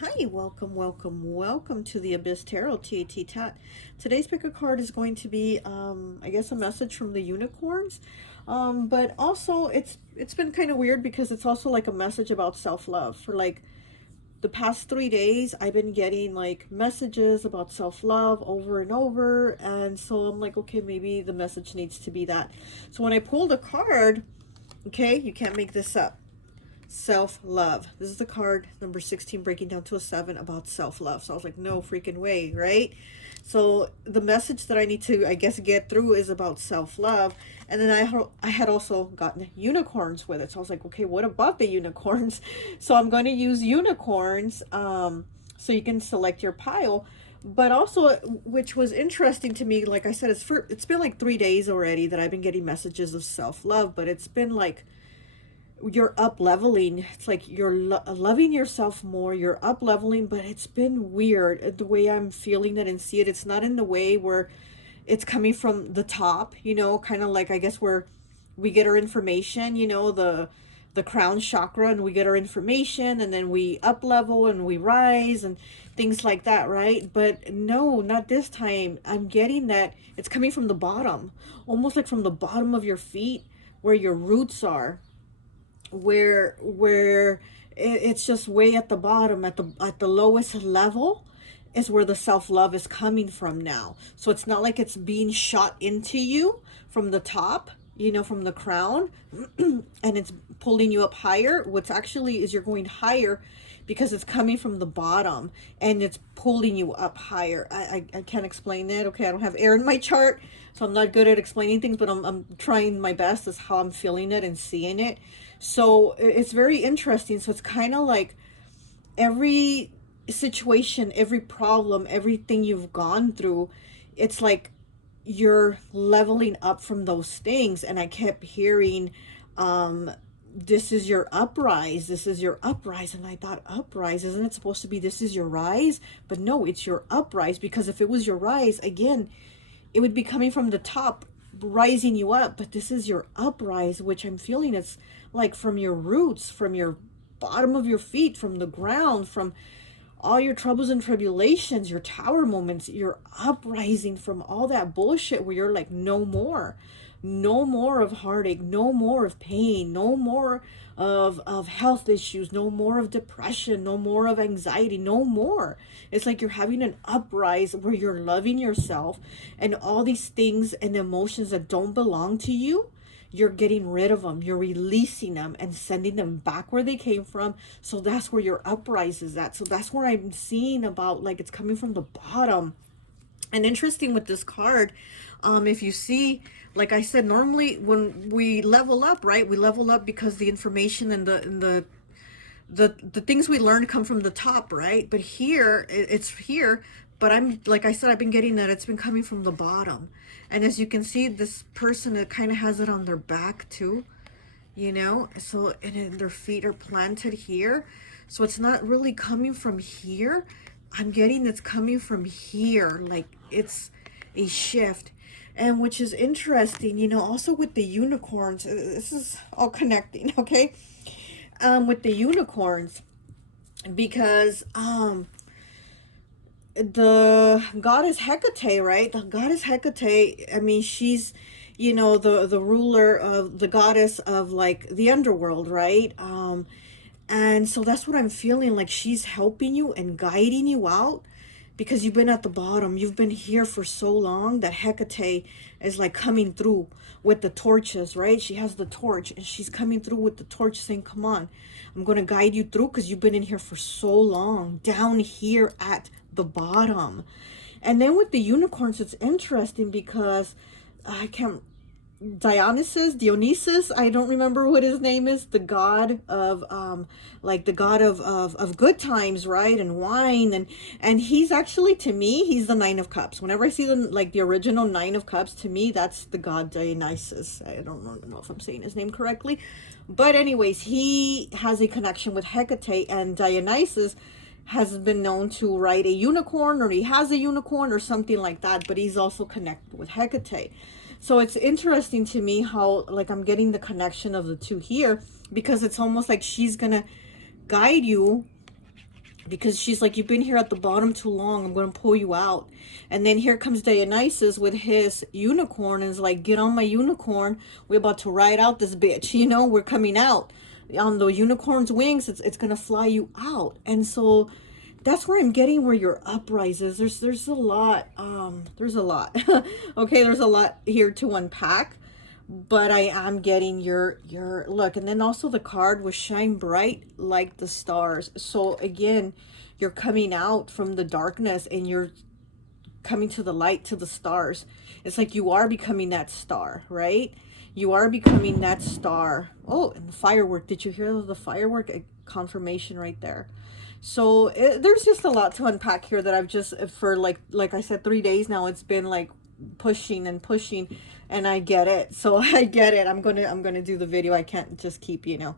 Hi, welcome to the Abyss Tarot T.A.T. Today's pick a card is going to be, I guess, a message from the unicorns. But also it's been kind of weird because it's also like a message about self-love. For like the past 3 days, I've been getting like messages about self-love over and over, and so I'm like, okay, maybe the message needs to be that. So when I pulled a card, okay, you can't make this up. Self-love. This is the card number 16 breaking down to a 7 about self-love. So I was like, no freaking way, right? So the message that I need to, I guess, get through is about self-love. And then I had also gotten unicorns with it. So I was like, okay, what about the unicorns? So I'm going to use unicorns, so you can select your pile. But also, which was interesting to me, like I said, it's been like 3 days already that I've been getting messages of self-love, but it's been like you're up leveling. It's like you're loving yourself more, you're up leveling. But it's been weird, the way I'm feeling it and see it. It's not in the way where it's coming from the top, kind of like, I guess, where we get our information, the crown chakra, and we get our information and then we up level and we rise and things like that, right? But no, not this time. I'm getting that it's coming from the bottom, almost like from the bottom of your feet, where your roots are, where it's just way at the bottom, at the lowest level is where the self-love is coming from now. So it's not like it's being shot into you from the top, from the crown, and it's pulling you up higher. What's actually is you're going higher because it's coming from the bottom and it's pulling you up higher. I can't explain it. Okay, I don't have air in my chart, so I'm not good at explaining things, but I'm trying my best. Is how I'm feeling it and seeing it. So it's very interesting. So it's kind of like every situation, every problem, everything you've gone through, it's like you're leveling up from those things. And I kept hearing, this is your uprise, this is your uprise. And I thought, uprise, isn't it supposed to be this is your rise? But no, it's your uprise, because if it was your rise, again, it would be coming from the top, rising you up. But this is your uprise, which I'm feeling it's like from your roots, from your bottom of your feet, from the ground, from all your troubles and tribulations, your tower moments. You're uprising from all that bullshit where you're like, no more. No more of heartache, no more of pain, no more of health issues, no more of depression, no more of anxiety, no more. It's like you're having an uprise where you're loving yourself, and all these things and emotions that don't belong to you, you're getting rid of them, you're releasing them and sending them back where they came from. So that's where your uprise is at. So that's where I'm seeing about, like, it's coming from the bottom. And interesting with this card, if you see, like I said, normally when we level up, right, we level up because the information and the things we learn come from the top, right? But here, it's here, but I'm, like I said, I've been getting that it's been coming from the bottom. And as you can see, this person, it kind of has it on their back too, so, and then their feet are planted here. So it's not really coming from here. I'm getting it's coming from here, like it's a shift. And which is interesting, also with the unicorns, this is all connecting, okay? With the unicorns, because the goddess Hecate, right? The goddess Hecate, I mean, she's, the ruler of the goddess of, like, the underworld, right? And so that's what I'm feeling, like she's helping you and guiding you out, because you've been at the bottom, you've been here for so long, that Hecate is like coming through with the torches, right? She has the torch and she's coming through with the torch saying, come on, I'm going to guide you through, because you've been in here for so long, down here at the bottom. And then with the unicorns, it's interesting because I can't, Dionysus, I don't remember what his name is, the god of like the god of good times, right? And wine, and he's actually, to me, he's the Nine of Cups. Whenever I see the original Nine of Cups, to me, that's the god Dionysus. I don't know if I'm saying his name correctly, but anyways, he has a connection with Hecate, and Dionysus has been known to ride a unicorn, or he has a unicorn or something like that, but he's also connected with Hecate. So it's interesting to me how, like, I'm getting the connection of the two here, because it's almost like she's gonna guide you because she's like, you've been here at the bottom too long, I'm going to pull you out. And then here comes Dionysus with his unicorn, and is like, get on my unicorn, we're about to ride out this bitch, you know, we're coming out on the unicorn's wings. It's going to fly you out. And so that's where I'm getting where your uprise is. There's a lot, there's a lot. Okay, there's a lot here to unpack, but I am getting your look. And then also the card was shine bright like the stars. So again, you're coming out from the darkness and you're coming to the light, to the stars. It's like you are becoming that star, right? You are becoming that star. Oh, and the firework. Did you hear the firework? Confirmation right there. So there's just a lot to unpack here that I've just, for like I said, 3 days now, it's been like pushing and pushing, and I get it. So I get it. I'm gonna do the video. I can't just keep, you know,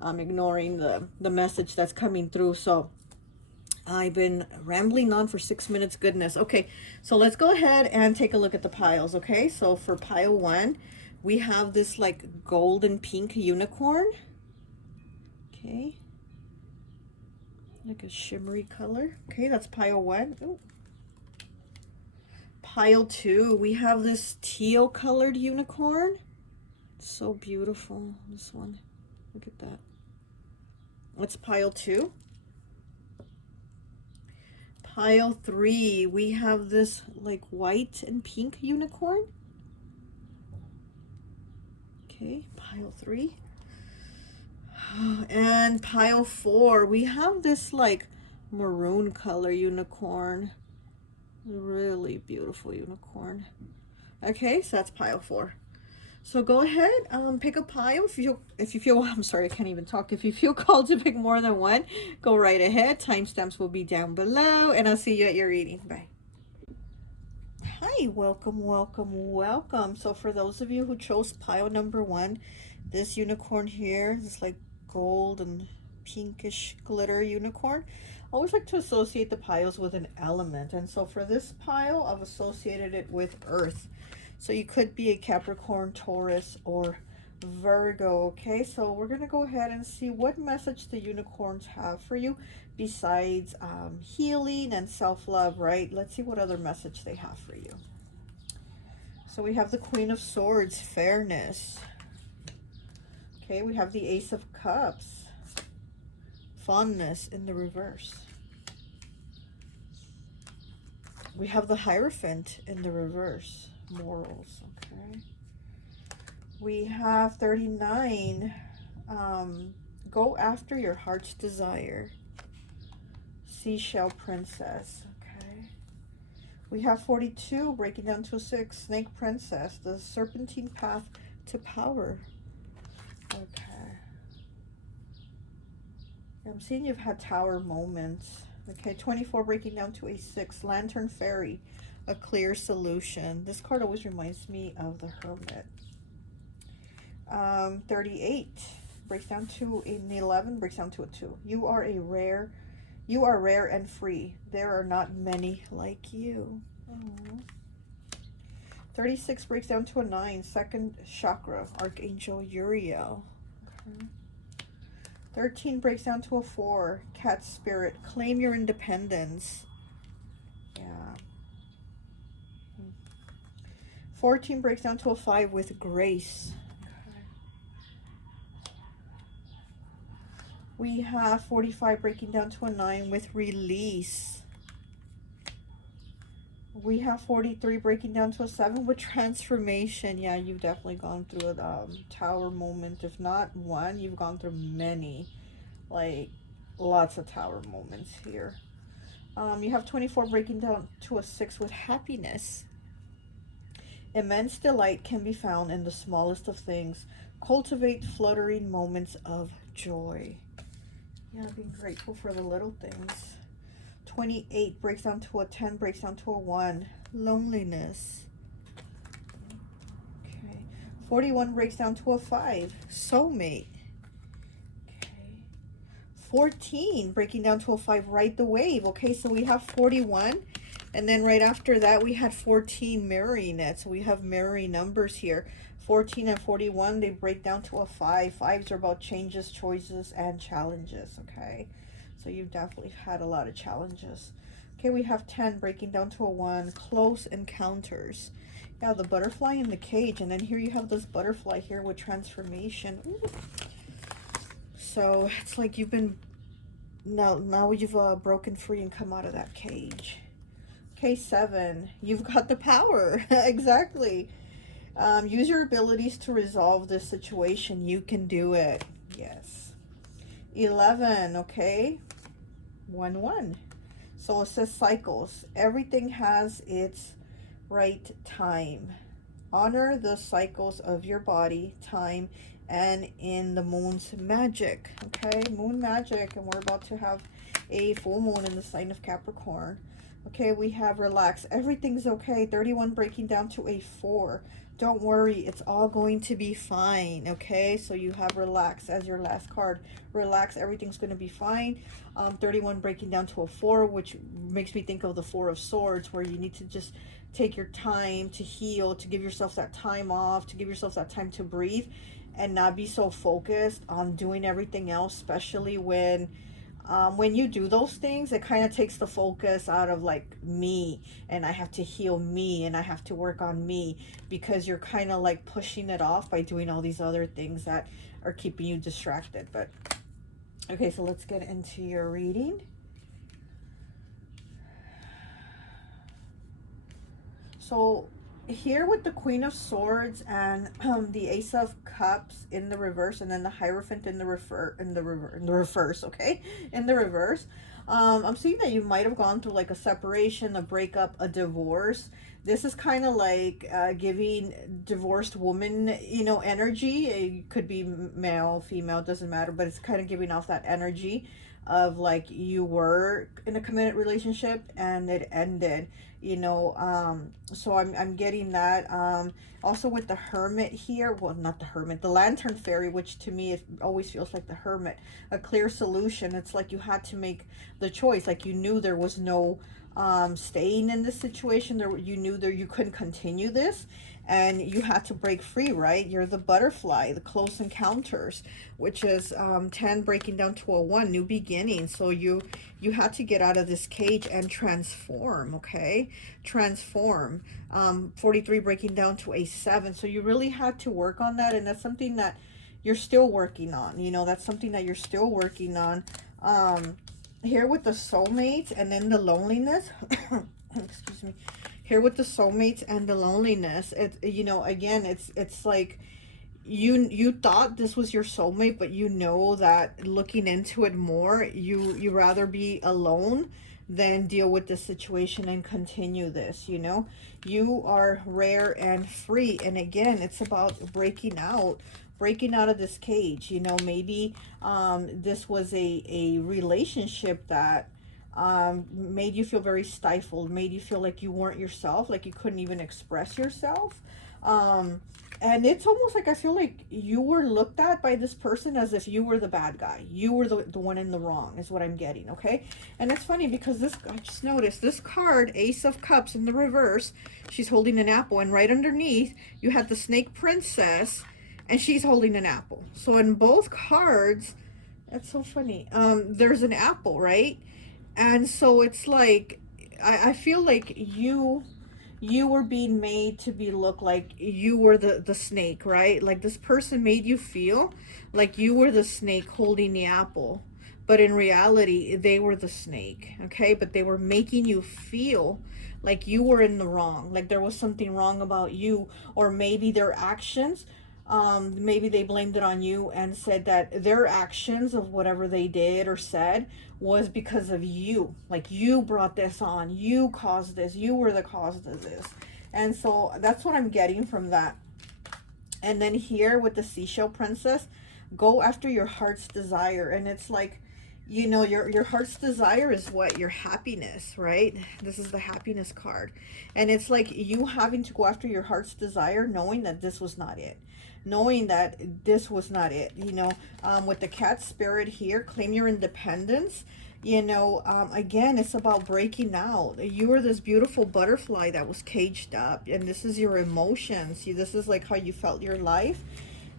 ignoring the message that's coming through. So I've been rambling on for 6 minutes. Goodness. Okay, so let's go ahead and take a look at the piles. Okay, so for pile 1, we have this like gold and pink unicorn. Okay, like a shimmery color. Okay, that's pile 1. Ooh. Pile 2, we have this teal colored unicorn. So beautiful, this one. Look at that. It's pile 2. Pile 3, we have this like white and pink unicorn. Okay, pile 3. And pile 4, we have this like maroon color unicorn. Really beautiful unicorn. Okay, so that's pile 4. So go ahead, pick a pile. If you feel, I'm sorry, I can't even talk. If you feel called to pick more than one, go right ahead. Timestamps will be down below, and I'll see you at your reading. Bye. Hi, welcome, welcome, welcome. So for those of you who chose pile number 1, this unicorn here, this like gold and pinkish glitter unicorn, I always like to associate the piles with an element. And so for this pile, I've associated it with earth. So you could be a Capricorn, Taurus, or Virgo. Okay, so we're going to go ahead and see what message the unicorns have for you besides healing and self-love, right? Let's see what other message they have for you. So we have the Queen of Swords, fairness. Okay, we have the Ace of Cups, fondness in the reverse. We have the Hierophant in the reverse, morals. Okay, we have 39, go after your heart's desire, seashell princess. Okay, we have 42, breaking down to a 6, snake princess, the serpentine path to power. Okay, I'm seeing you've had tower moments. Okay, 24, breaking down to a 6, lantern fairy, a clear solution. This card always reminds me of the Hermit. 38 breaks down to an 11, breaks down to a 2. You are rare and free. There are not many like you. Aww. 36 breaks down to a 9, second chakra, Archangel Uriel. Okay. 13 breaks down to a 4, cat spirit, claim your independence. Yeah. 14 breaks down to a 5 with grace. Okay. We have 45 breaking down to a 9 with release. We have 43 breaking down to a 7 with transformation. Yeah, you've definitely gone through a tower moment. If not one, you've gone through many. Like, lots of tower moments here. You have 24 breaking down to a 6 with happiness. Immense delight can be found in the smallest of things. Cultivate fluttering moments of joy. Yeah, being grateful for the little things. 28 breaks down to a 10, breaks down to a 1. Loneliness. Okay. 41 breaks down to a 5. Soulmate. Okay. 14 breaking down to a 5. Ride the wave. Okay, so we have 41. And then right after that, we had 14 mirroring it. So we have mirroring numbers here. 14 and 41, they break down to a 5. 5s are about changes, choices, and challenges. Okay. So you've definitely had a lot of challenges. Okay, we have 10 breaking down to a 1. Close encounters. Yeah, the butterfly in the cage. And then here you have this butterfly here with transformation. Ooh. So it's like you've been, now you've broken free and come out of that cage. Okay, 7. You've got the power. Exactly. Use your abilities to resolve this situation. You can do it. Yes. 11. Okay. 1, 1. So it says cycles. Everything has its right time. Honor the cycles of your body, time, and in the moon's magic. Okay, moon magic, and we're about to have a full moon in the sign of Capricorn. Okay, we have relax. Everything's okay. 31 breaking down to a 4. Don't worry, it's all going to be fine. Okay, so you have relax as your last card. Relax, everything's going to be fine. 31 breaking down to a 4, which makes me think of the 4 of Swords, where you need to just take your time to heal, to give yourself that time off, to give yourself that time to breathe, and not be so focused on doing everything else, especially when you do those things, it kind of takes the focus out of like me, and I have to heal me, and I have to work on me, because you're kind of like pushing it off by doing all these other things that are keeping you distracted. But okay, so let's get into your reading. So here with the Queen of Swords and the Ace of Cups in the reverse, and then the Hierophant in the reverse, okay, in the reverse. I'm seeing that you might have gone through like a separation, a breakup, a divorce. This is kind of like giving divorced woman, you know, energy. It could be male, female, doesn't matter, but it's kind of giving off that energy of like you were in a committed relationship and it ended, you know. So I'm getting that. Also with the Hermit here, well, not the Hermit, the Lantern Fairy, which to me it always feels like the Hermit, a clear solution. It's like you had to make the choice, like you knew there was no staying in this situation. There, you knew that you couldn't continue this, and you had to break free, right? You're the butterfly, the close encounters, which is 10 breaking down to a 1, new beginning. So you had to get out of this cage and transform. Okay, transform. 43 breaking down to a 7. So you really had to work on that, and that's something that you're still working on. You know, that's something that you're still working on. Here with the soulmates and then the loneliness. Excuse me. Here with the soulmates and the loneliness, it, you know, again, it's like you thought this was your soulmate, but you know that looking into it more, you rather be alone than deal with this situation and continue this. You know, you are rare and free, and again, it's about breaking out of this cage. You know, maybe this was a relationship that made you feel very stifled, made you feel like you weren't yourself, like you couldn't even express yourself. And it's almost like I feel like you were looked at by this person as if you were the bad guy. You were the one in the wrong, is what I'm getting, okay? And it's funny because this, I just noticed this card, Ace of Cups in the reverse, she's holding an apple, and right underneath you had the Snake Princess, and she's holding an apple. So in both cards, that's so funny, there's an apple, right? And so it's like, I feel like you were being made to be look like you were the snake, right? Like this person made you feel like you were the snake holding the apple, but in reality they were the snake, okay? But they were making you feel like you were in the wrong, like there was something wrong about you, or maybe their actions, maybe they blamed it on you and said that their actions of whatever they did or said was because of you. Like you brought this on, you caused this, you were the cause of this. And so that's what I'm getting from that. And then here with the Seashell Princess, go after your heart's desire. And it's like, you know, your heart's desire is what? Your happiness, right? This is the happiness card. And it's like you having to go after your heart's desire, knowing that this was not it. Knowing that this was not it, you know. With the cat spirit here, claim your independence. You know, again, it's about breaking out. You were this beautiful butterfly that was caged up, and this is your emotions. See, this is like how you felt your life.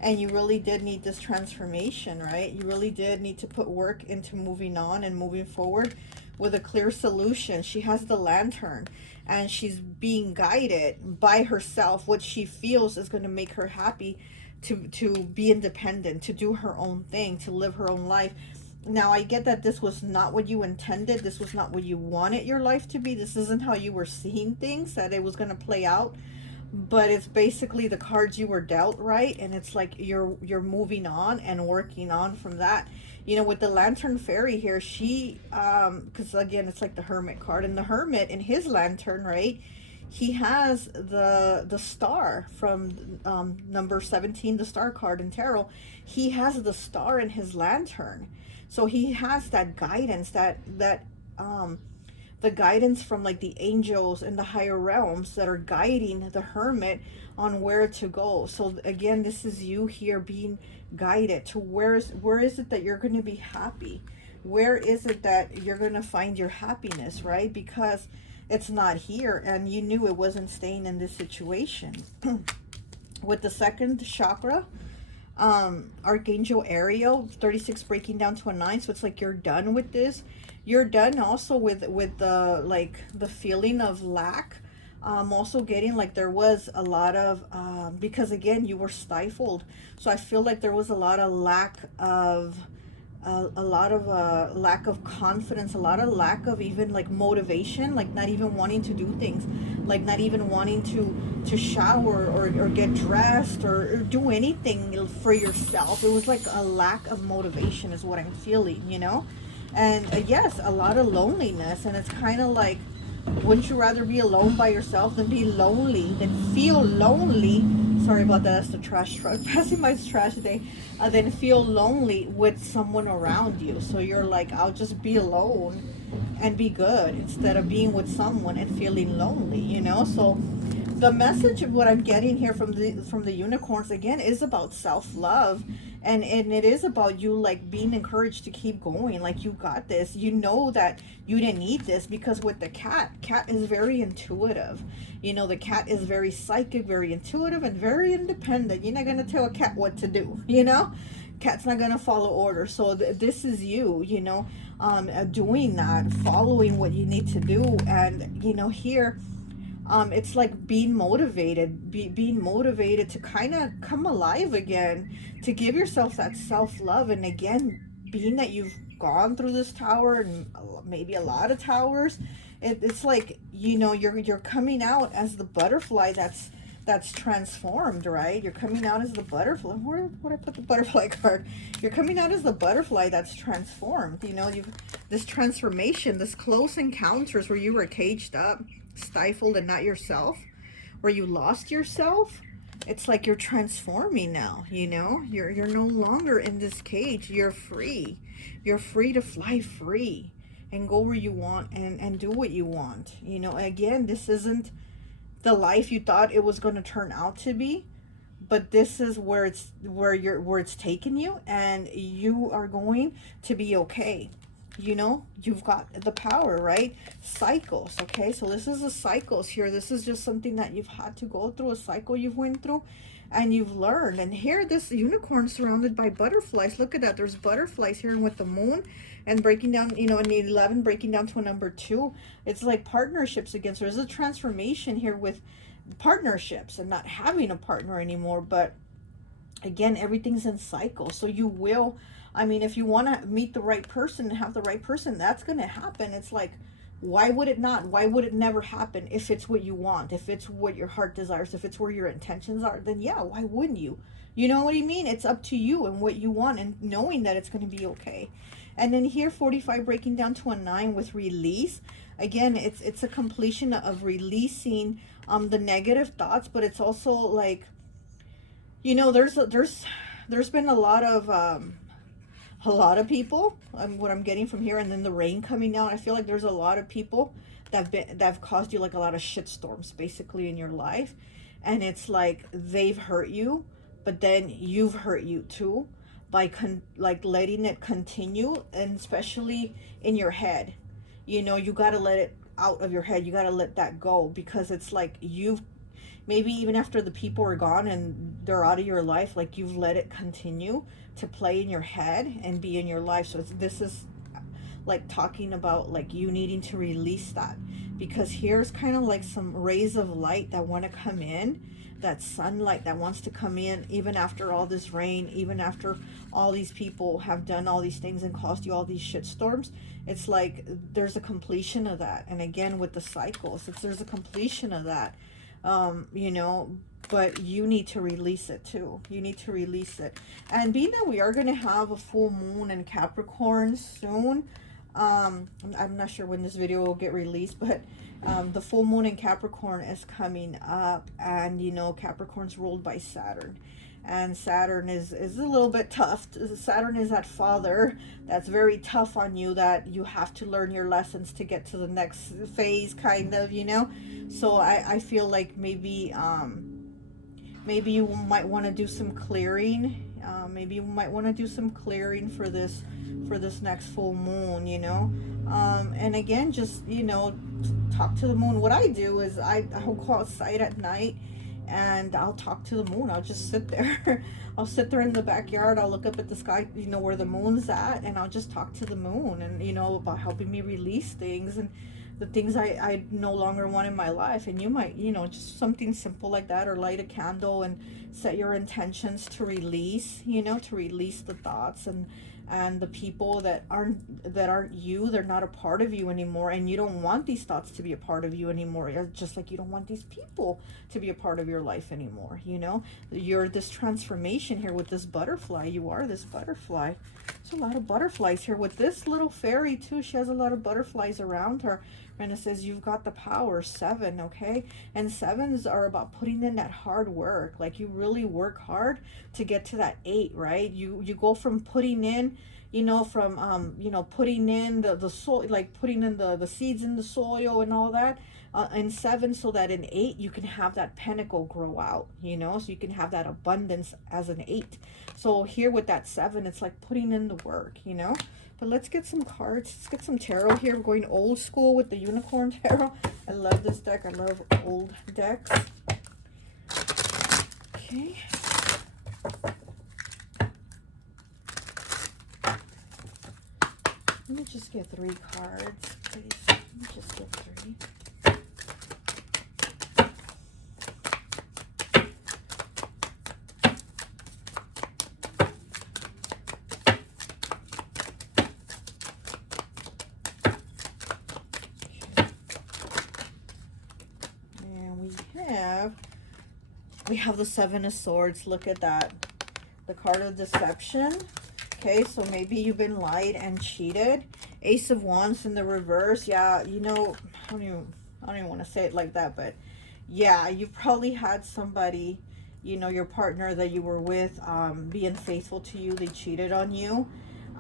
And you really did need this transformation, right? You really did need to put work into moving on and moving forward with a clear solution. She has the lantern, and she's being guided by herself, what she feels is going to make her happy, to be independent, to do her own thing, to live her own life. Now, I get that this was not what you intended. This was not what you wanted your life to be. This isn't how you were seeing things, that it was going to play out. But it's basically the cards you were dealt, right? And it's like you're moving on and working on from that. You know, with the Lantern Fairy here, she, because again, it's like the Hermit card. And the Hermit in his lantern, right? He has the star from number 17, the star card in tarot. He has the star in his lantern. So he has that guidance, the guidance from like the angels and the higher realms that are guiding the hermit on where to go. So again, this is you here being guided to where is it that you're going to be happy? Where is it that you're going to find your happiness, right? Because it's not here, and you knew it wasn't staying in this situation. With the second chakra, Archangel Ariel, 36 breaking down to a 9. So it's like you're done with this. You're done also with the like the feeling of lack. Also getting like there was a lot of because again you were stifled. So I feel like there was a lot of lack of lack of confidence, a lot of lack of even like motivation, like not even wanting to do things, like not even wanting to shower or get dressed or do anything for yourself. It was like a lack of motivation is what I'm feeling, you know. And yes, a lot of loneliness. And it's kind of like, wouldn't you rather be alone by yourself than be lonely, than feel lonely? Sorry about that, that's the trash truck passing my trash today. Then feel lonely with someone around you. So you're like, I'll just be alone and be good instead of being with someone and feeling lonely, you know. So the message of what I'm getting here from the unicorns again is about self-love, and it is about you like being encouraged to keep going. Like, you got this. You know that you didn't need this, because with the cat is very intuitive. You know, the cat is very psychic, very intuitive, and very independent. You're not gonna tell a cat what to do, you know. Cat's not gonna follow orders. So this is you, you know, doing that, following what you need to do. And you know, here it's like being motivated, being motivated to kind of come alive again, to give yourself that self-love. And again, being that you've gone through this tower and maybe a lot of towers, it's like, you know, you're coming out as the butterfly that's transformed, right? You're coming out as the butterfly. Where would I put the butterfly card? You're coming out as the butterfly that's transformed. You know, you've this transformation, this close encounters where you were caged up, stifled, and not yourself, where you lost yourself. It's like you're transforming now, you know. You're no longer in this cage. You're free. You're free to fly free and go where you want and do what you want. You know, again, this isn't the life you thought it was going to turn out to be, but this is where it's taking you, and you are going to be okay. You know, you've got the power, right? Cycles, okay? So this is the cycles here. This is just something that you've had to go through, a cycle you've went through, and you've learned. And here, this unicorn surrounded by butterflies. Look at that. There's butterflies here, and with the moon and breaking down, you know, in the 11 breaking down to a number 2. It's like partnerships again. So there's a transformation here with partnerships and not having a partner anymore. But again, everything's in cycles. So you will, I mean, if you want to meet the right person and have the right person, that's going to happen. It's like, why would it not? Why would it never happen if it's what you want? If it's what your heart desires, if it's where your intentions are, then yeah, why wouldn't you? You know what I mean? It's up to you and what you want, and knowing that it's going to be okay. And then here, 45 breaking down to a 9 with release. Again, it's a completion of releasing the negative thoughts, but it's also like, you know, there's been a lot of people, what I'm getting from here, and then the rain coming down. I feel like there's a lot of people that have caused you like a lot of shit storms basically in your life, and it's like they've hurt you, but then you've hurt you too by like letting it continue, and especially in your head. You know, you got to let it out of your head. You got to let that go, because it's like you've maybe even after the people are gone and they're out of your life, like you've let it continue to play in your head and be in your life. So this is like talking about like you needing to release that, because here's kind of like some rays of light that want to come in, that sunlight that wants to come in, even after all this rain, even after all these people have done all these things and caused you all these shit storms. It's like there's a completion of that. And again, with the cycles, there's a completion of that. You know, but you need to release it too. You need to release it. And being that we are going to have a full moon in Capricorn soon, I'm not sure when this video will get released, but the full moon in Capricorn is coming up, and you know, Capricorn's ruled by Saturn, and Saturn is a little bit tough. Saturn is that father that's very tough on you, that you have to learn your lessons to get to the next phase, kind of, you know. So I feel like maybe maybe you might want to do some clearing. Maybe you might want to do some clearing for this next full moon, you know. And again, just, you know, talk to the moon. What I do is I'll go outside at night and I'll talk to the moon. I'll just sit there. I'll sit there in the backyard. I'll look up at the sky, you know, where the moon's at, and I'll just talk to the moon, and, you know, about helping me release things and the things I no longer want in my life. And you might, you know, just something simple like that, or light a candle and set your intentions to release, you know, to release the thoughts and the people that aren't you. They're not a part of you anymore, and you don't want these thoughts to be a part of you anymore, just like you don't want these people to be a part of your life anymore. You know, you're this transformation here with this butterfly. You are this butterfly. There's a lot of butterflies here with this little fairy too. She has a lot of butterflies around her, and it says you've got the power. 7, okay? And 7s are about putting in that hard work. Like, you really work hard to get to that 8, right? You go from putting in, you know, from you know, putting in the soil, like putting in the seeds in the soil and all that, in 7, so that in 8 you can have that pinnacle grow out, you know, so you can have that abundance as an 8. So here with that 7, it's like putting in the work, you know. But let's get some cards. Let's get some tarot here. We're going old school with the unicorn tarot. I love this deck. I love old decks. Okay. Let me just get 3 cards, please. Let me just get 3. We have the 7 of Swords. Look at that. The card of deception. Okay, so maybe you've been lied and cheated. Ace of Wands in the reverse. Yeah, you know, I don't even want to say it like that, but yeah, you've probably had somebody, you know, your partner that you were with, being faithful to you. They cheated on you.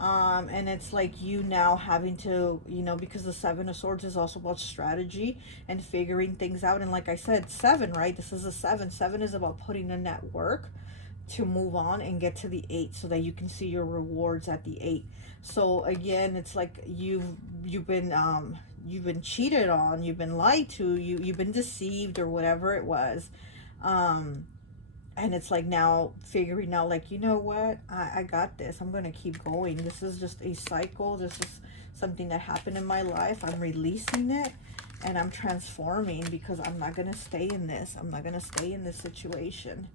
And it's like you now having to, you know, because the 7 of Swords is also about strategy and figuring things out. And like I said, 7, right? This is a 7. 7 is about putting in that work to move on and get to the 8, so that you can see your rewards at the 8. So again, it's like you've been cheated on, you've been lied to, you've been deceived, or whatever it was. And it's like now figuring out, like, you know what, I got this. I'm going to keep going. This is just a cycle. This is something that happened in my life. I'm releasing it, and I'm transforming, because I'm not going to stay in this. I'm not going to stay in this situation.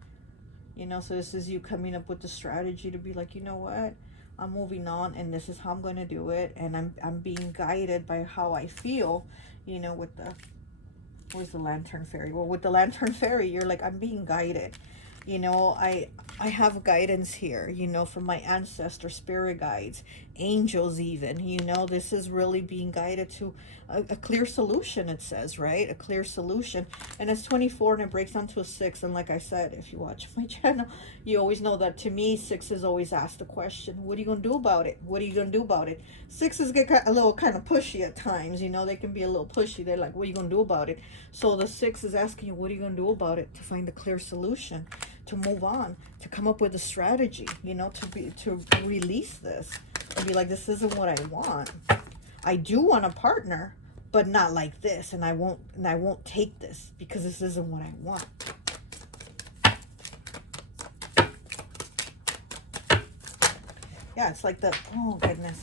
You know, so this is you coming up with the strategy to be like, you know what, I'm moving on, and this is how I'm going to do it. And I'm being guided by how I feel, you know, with the, where's the Lantern Fairy? Well, with the Lantern Fairy, you're like, I'm being guided. You know, I have guidance here, you know, from my ancestors, spirit guides, angels even. You know, this is really being guided to a clear solution, it says, right? A clear solution. And it's 24, and it breaks down to a 6. And like I said, if you watch my channel, you always know that to me, 6 is always asked the question, what are you going to do about it? What are you going to do about it? 6s get a little kind of pushy at times, you know, they can be a little pushy. They're like, what are you going to do about it? So the 6 is asking you, what are you going to do about it, to find a clear solution, to move on, to come up with a strategy, you know, to release this and be like, this isn't what I want. I do want a partner, but not like this, and I won't take this, because this isn't what I want. Yeah, it's like the, oh goodness.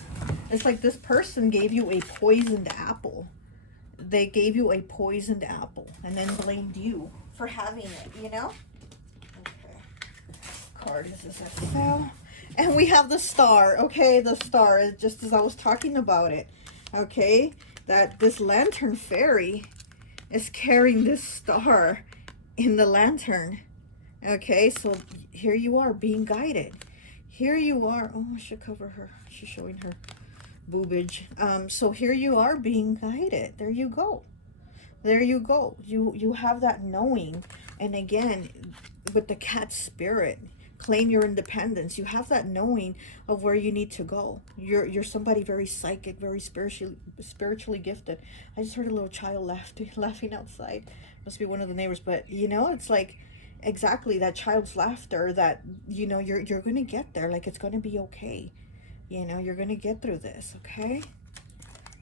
It's like this person gave you a poisoned apple. They gave you a poisoned apple and then blamed you for having it, you know? Okay. Card is this fell. And we have the star, okay? The star, just as I was talking about it, okay? That this lantern fairy is carrying this star in the lantern. Okay, so here you are being guided. Here you are. Oh, I should cover her. She's showing her boobage. So here you are being guided. There you go. There you go. You have that knowing. And again, with the cat spirit, claim your independence. You have that knowing of where you need to go. You're somebody very psychic, very spiritually gifted. I just heard a little child laughing outside. Must be one of the neighbors. But you know, it's like exactly that child's laughter that, you know, you're gonna get there. Like, it's gonna be okay. You know, you're gonna get through this, okay?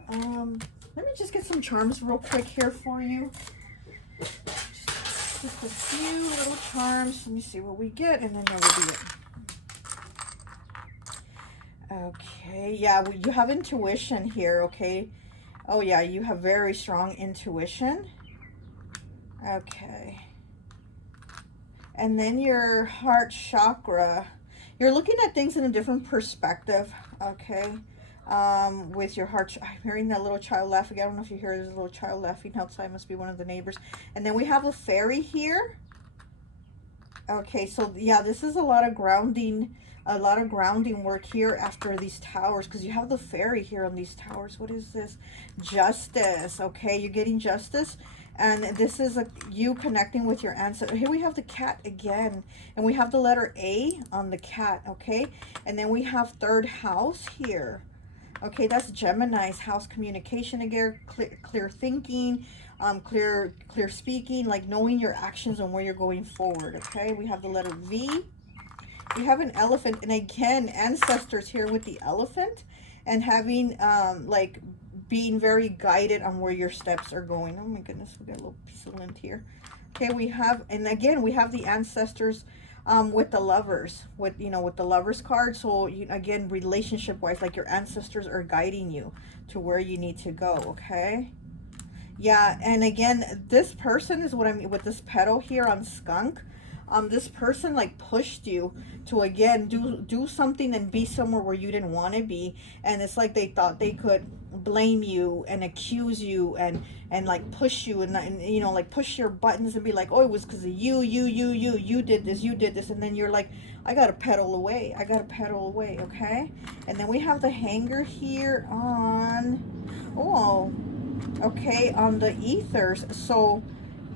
Let me just get some charms real quick here for you. Just a few little charms. Let me see what we get, and then that will be it. Okay, yeah, you have intuition here, okay? Oh yeah, you have very strong intuition. Okay. And then your heart chakra. You're looking at things in a different perspective, okay? With your heart, I'm hearing that little child laughing. I don't know if you hear this little child laughing outside. Must be one of the neighbors. And then we have a fairy here. Okay, so yeah, this is a lot of grounding work here after these towers, because you have the fairy here on these towers. What is this? Justice. Okay, you're getting justice. And this is you connecting with your ancestor. Here we have the cat again. And we have the letter A on the cat, okay? And then we have third house here. Okay, that's Gemini's house, communication again, clear thinking, clear speaking, like knowing your actions and where you're going forward, okay? We have the letter V. We have an elephant. And again, ancestors here with the elephant and having, like, being very guided on where your steps are going. Oh my goodness, we got a little piece of lint here. Okay, we have, and again, we have the ancestors with the lovers, with, you know, with the lovers card. So again, relationship wise, like your ancestors are guiding you to where you need to go, okay? Yeah, and again, this person is what I mean with this petal here on skunk. This person like pushed you to again do something and be somewhere where you didn't want to be, and it's like they thought they could blame you and accuse you and like push you and you know, like push your buttons and be like, oh, it was because of you did this, and then you're like, I gotta pedal away, okay? And then we have the hanger here on, oh, okay, on the ethers. So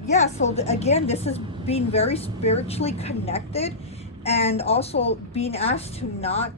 yeah, so again, this is being very spiritually connected, and also being asked to not,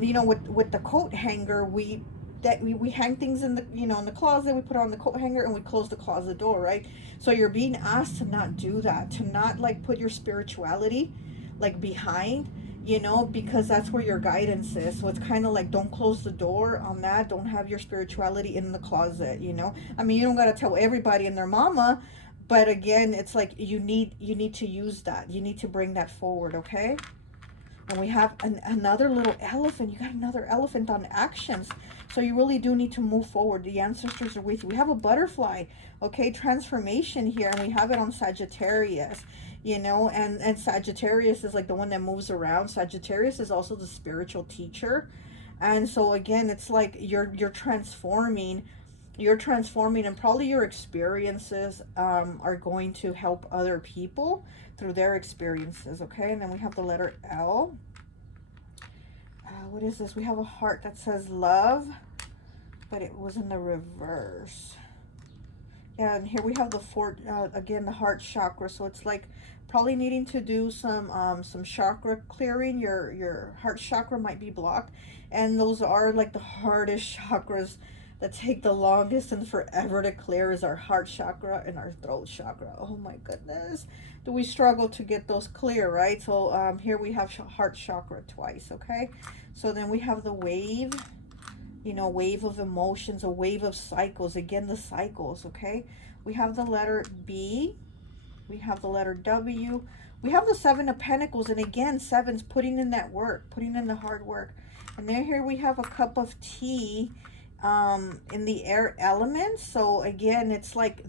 you know, with the coat hanger, we hang things in the, you know, in the closet, we put on the coat hanger and we close the closet door, right? So you're being asked to not do that, to not like put your spirituality like behind, you know, because that's where your guidance is. So it's kind of like, don't close the door on that. Don't have your spirituality in the closet, you know. I mean, you don't got to tell everybody and their mama, but again, it's like you need to use that. You need to bring that forward, okay? And we have another little elephant. You got another elephant on actions. So you really do need to move forward. The ancestors are with you. We have a butterfly, okay? Transformation here, and we have it on Sagittarius, you know, and Sagittarius is like the one that moves around. Sagittarius is also the spiritual teacher. And so again, it's like you're transforming, and probably your experiences are going to help other people through their experiences, okay? And then we have the letter L. What is this? We have a heart that says love, but it was in the reverse. Yeah, and here we have the again, the heart chakra. So it's like probably needing to do some chakra clearing. Your heart chakra might be blocked, and those are like the hardest chakras that take the longest and forever to clear, is our heart chakra and our throat chakra. Oh my goodness, do we struggle to get those clear, right? So here we have heart chakra twice, okay? So then we have the wave, you know, wave of emotions, a wave of cycles. Again, the cycles, okay? We have the letter B, we have the letter W, We have the Seven of Pentacles, and again, seven's putting in that work, putting in the hard work. And then here we have a cup of tea in the air element. So again, it's like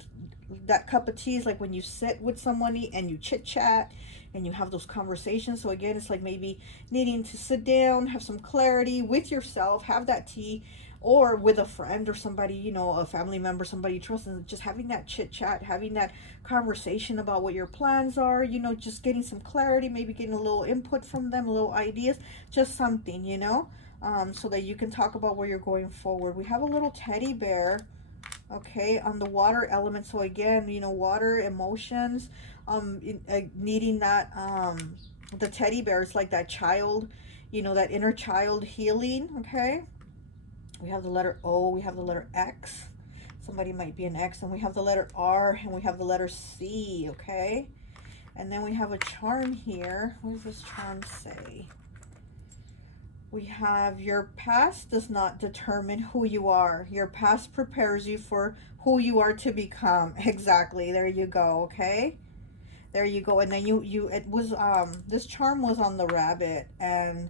that cup of tea is like when you sit with somebody and you chit chat and you have those conversations. So again, it's like maybe needing to sit down, have some clarity with yourself, have that tea, or with a friend or somebody, you know, a family member, somebody you trust, and just having that chit chat, having that conversation about what your plans are, you know, just getting some clarity, maybe getting a little input from them, a little ideas, just something, you know, so that you can talk about where you're going forward. We have a little teddy bear, okay, on the water element. So again, you know, water, emotions, needing that, the teddy bear is like that child, you know, that inner child healing, okay. We have the letter O, we have the letter X. Somebody might be an X. And we have the letter R, and we have the letter C, okay? And then we have a charm here. What does this charm say? We have, your past does not determine who you are. Your past prepares you for who you are to become. Exactly. There you go, okay? There you go. And then it was, this charm was on the rabbit, and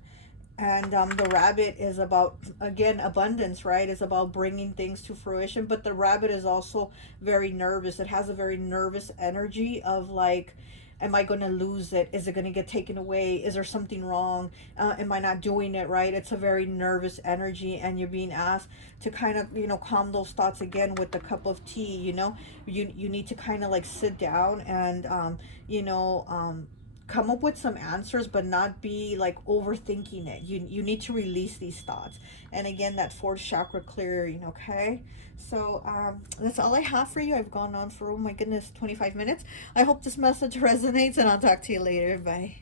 the rabbit is about, again, abundance, right? It's about bringing things to fruition. But the rabbit is also very nervous. It has a very nervous energy of like, am I going to lose it? Is it going to get taken away? Is there something wrong? Am I not doing it right? It's a very nervous energy, and you're being asked to kind of, you know, calm those thoughts again with the cup of tea. You know, you need to kind of like sit down and you know, come up with some answers, but not be like overthinking it. You need to release these thoughts. And again, that fourth chakra clearing, okay? So that's all I have for you. I've gone on for, oh my goodness, 25 minutes. I hope this message resonates, and I'll talk to you later. Bye.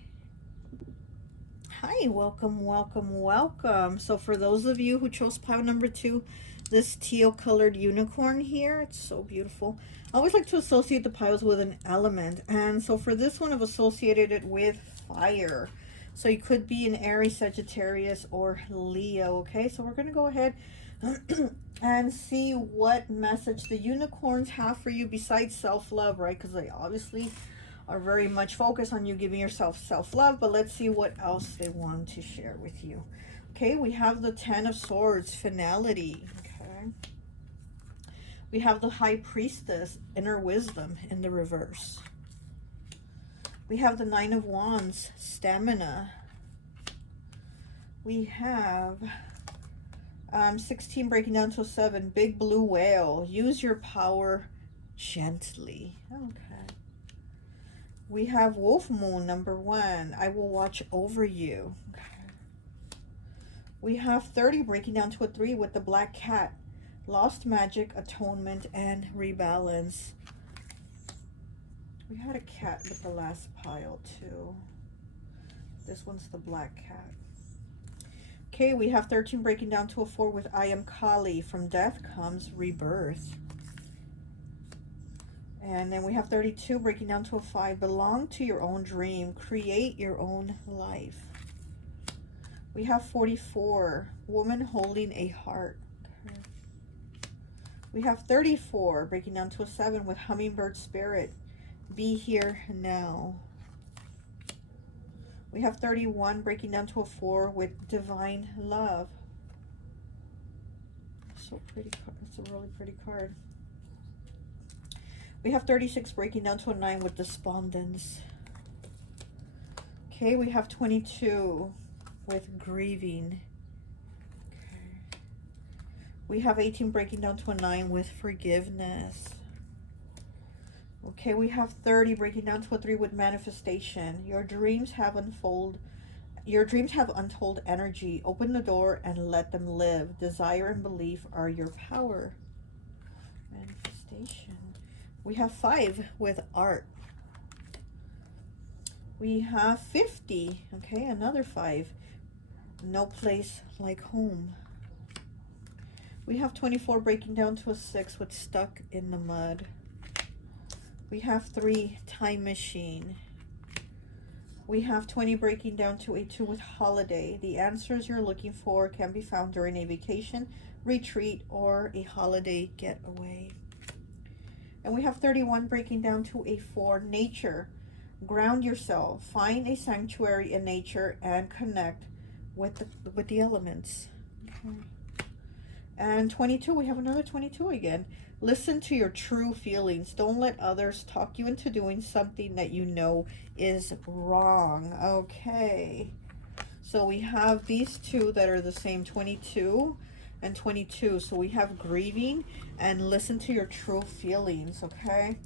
Hi, welcome, welcome, welcome. So for those of you who chose pile number 2, this teal colored unicorn here, it's so beautiful. I always like to associate the piles with an element, and so for this one I've associated it with fire. So you could be an Aries, Sagittarius, or Leo. Okay, so we're going to go ahead and see what message the unicorns have for you besides self-love, right? Because they obviously are very much focused on you giving yourself self-love, but let's see what else they want to share with you. Okay, we have the Ten of Swords, finality. Okay, we have the High Priestess, inner wisdom, in the reverse. We have the Nine of Wands, stamina. We have 16 breaking down to 7, big blue whale, use your power gently. Okay. We have Wolf Moon, number 1. I will watch over you. Okay. We have 30 breaking down to a 3 with the black cat. Lost magic, atonement, and rebalance. We had a cat with the last pile too. This one's the black cat. Okay, we have 13 breaking down to a 4 with I am Kali. From death comes rebirth. And then we have 32 breaking down to a 5. Belong to your own dream. Create your own life. We have 44. Woman holding a heart. Okay. We have 34 breaking down to a 7 with hummingbird spirit. Be here now. We have 31 breaking down to a 4 with divine love. So pretty card. It's a really pretty card. We have 36 breaking down to a 9 with despondence. Okay, we have 22 with grieving. Okay. We have 18 breaking down to a 9 with forgiveness. Okay, we have 30 breaking down to a 3 with manifestation. Your dreams have untold energy. Open the door and let them live. Desire and belief are your power. Manifestation. We have 5 with art. We have 50. Okay, another 5. No place like home. We have 24 breaking down to a 6 with stuck in the mud. We have 3, time machine. We have 20 breaking down to a 2 with holiday. The answers you're looking for can be found during a vacation, retreat, or a holiday getaway. And we have 31 breaking down to a 4, nature. Ground yourself. Find a sanctuary in nature and connect with the elements. Okay. And 22, we have another 22 again. Listen to your true feelings. Don't let others talk you into doing something that you know is wrong. Okay. So we have these two that are the same, 22 and 22. So we have grieving and listen to your true feelings, okay?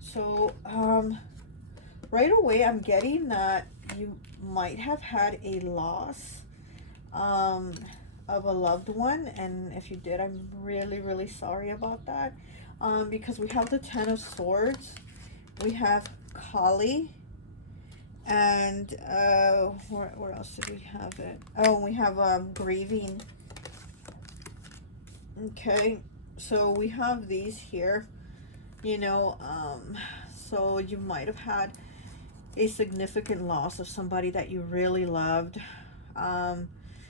So right away I'm getting that you might have had a loss of a loved one, and if you did, I'm really, really sorry about that. Because we have the Ten of Swords, we have Kali, and where else did we have it? Oh, we have grieving. Okay, so we have these here, you know, so you might have had a significant loss of somebody that you really loved.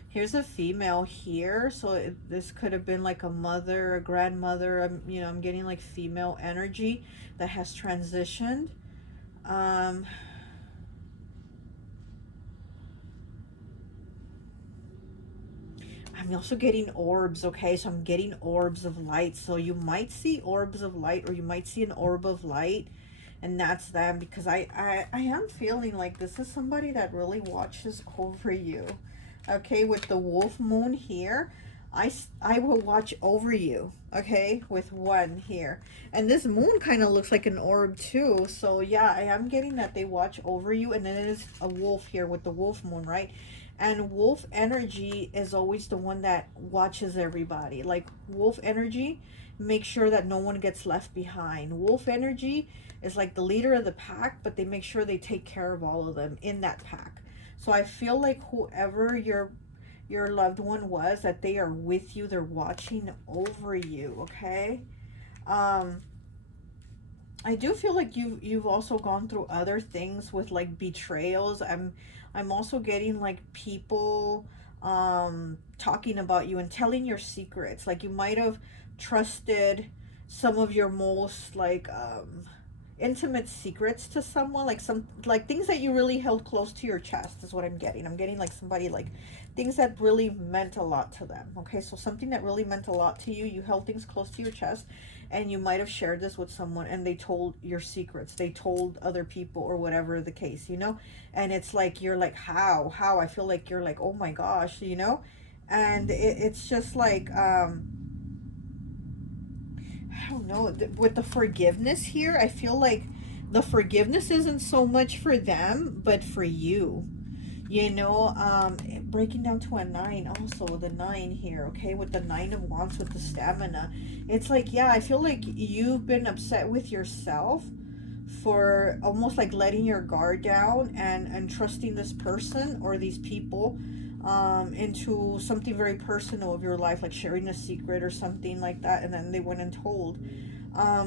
Here's a female here, so this could have been like a mother, a grandmother. You know, I'm getting like female energy that has transitioned. I'm also getting orbs, okay? So I'm getting orbs of light. So you might see orbs of light, or you might see an orb of light, and that's them, because I am feeling like this is somebody that really watches over you. Okay, with the wolf moon here, I will watch over you, okay, with one here. And this moon kind of looks like an orb too. So yeah, I am getting that they watch over you. And then it is a wolf here with the wolf moon, right? And wolf energy is always the one that watches everybody. Like wolf energy, make sure that no one gets left behind. Wolf energy is like the leader of the pack, but they make sure they take care of all of them in that pack. So I feel like whoever your loved one was, that they are with you, they're watching over you, okay? I do feel like you've also gone through other things with like betrayals. I'm also getting like people talking about you and telling your secrets. Like you might have trusted some of your most like intimate secrets to someone, like some like things that you really held close to your chest is what I'm getting. I'm getting like somebody like things that really meant a lot to them. Okay, so something that really meant a lot to you, you held things close to your chest, and you might have shared this with someone and they told your secrets, they told other people or whatever the case, you know. And it's like you're like, how I feel like you're like, oh my gosh, you know. And it's just like I don't know, with the forgiveness here, I feel like the forgiveness isn't so much for them, but for you. You know, breaking down to a 9, also the 9 here, okay, with the 9 of Wands with the stamina. It's like, yeah, I feel like you've been upset with yourself for almost like letting your guard down and trusting this person or these people into something very personal of your life, like sharing a secret or something like that, and then they went and told,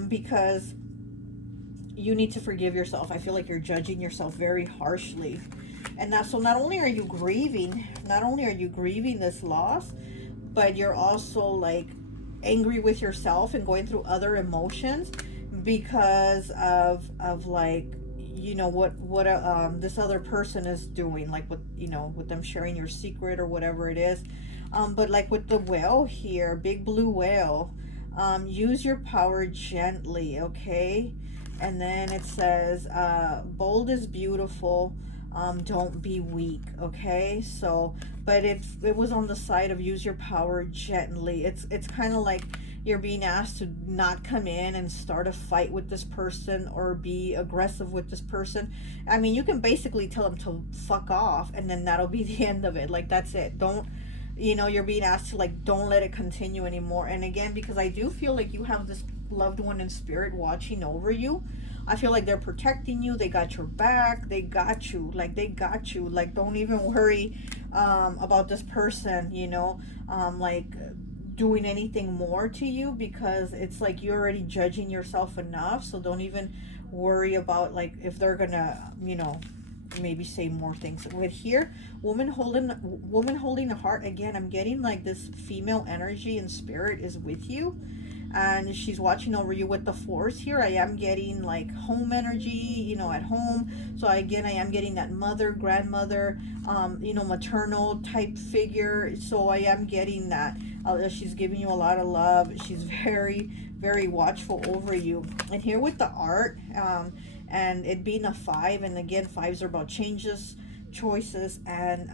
because you need to forgive yourself. I feel like you're judging yourself very harshly. And that, so not only are you grieving, this loss, but you're also like angry with yourself and going through other emotions because of like, you know, what this other person is doing, like with, you know, with them sharing your secret or whatever it is. But like with the whale here, big blue whale, use your power gently, okay? And then it says, bold is beautiful, don't be weak, okay? So, but it was on the side of use your power gently. It's kind of like you're being asked to not come in and start a fight with this person or be aggressive with this person. I mean, you can basically tell them to fuck off, and then that'll be the end of it. Like, that's it. Don't, you know, you're being asked to like, don't let it continue anymore. And again, because I do feel like you have this loved one in spirit watching over you, I feel like they're protecting you. They got your back. They got you. Like, they got you. Like, don't even worry about this person, you know, like doing anything more to you, because it's like you're already judging yourself enough. So don't even worry about like if they're gonna, you know, maybe say more things. With here, woman holding a heart, again, I'm getting like this female energy and spirit is with you. and she's watching over you with the Force here. I am getting like home energy, you know, at home. So again, I am getting that mother, grandmother, you know, maternal type figure. So I am getting that. She's giving you a lot of love. She's very, very watchful over you. And here with the art, and it being a 5, and again, 5s are about changes, choices, and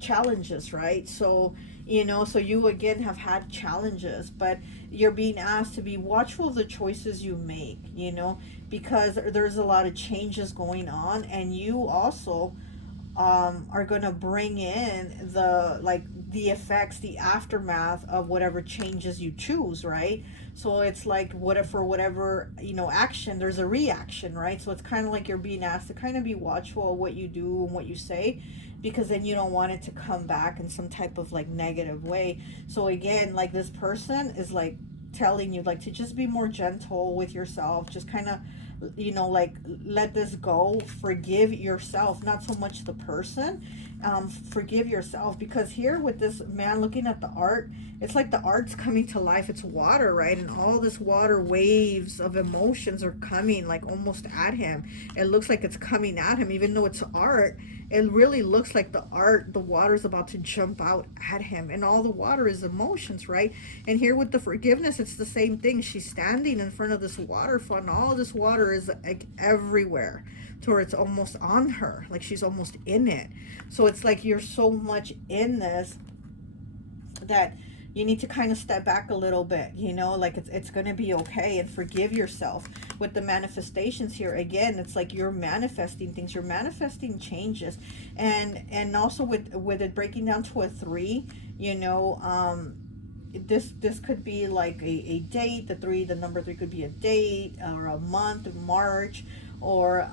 challenges, right? So, you know, so you again have had challenges, but you're being asked to be watchful of the choices you make, you know, because there's a lot of changes going on, and you also are going to bring in the like the effects, the aftermath of whatever changes you choose, right? So it's like what if for whatever, you know, action, there's a reaction, right? So it's kind of like you're being asked to kind of be watchful of what you do and what you say, because then you don't want it to come back in some type of like negative way. So again, like this person is like telling you like to just be more gentle with yourself, just kind of, you know, like let this go, forgive yourself, not so much the person. Forgive yourself, because here with this man looking at the art, it's like the art's coming to life. It's water, right? And all this water waves of emotions are coming like almost at him. It looks like it's coming at him, even though it's art. It really looks like the art, the water's about to jump out at him, and all the water is emotions, right? And here with the forgiveness, it's the same thing. She's standing in front of this waterfall, and all this water is like everywhere, to where it's almost on her, like she's almost in it. So it's like you're so much in this that you need to kind of step back a little bit, you know, like it's going to be okay, and forgive yourself. With the manifestations here, again, it's like you're manifesting things, you're manifesting changes. And also with it breaking down to a 3, you know, this could be like a date. The 3, the number 3 could be a date or a month, March, or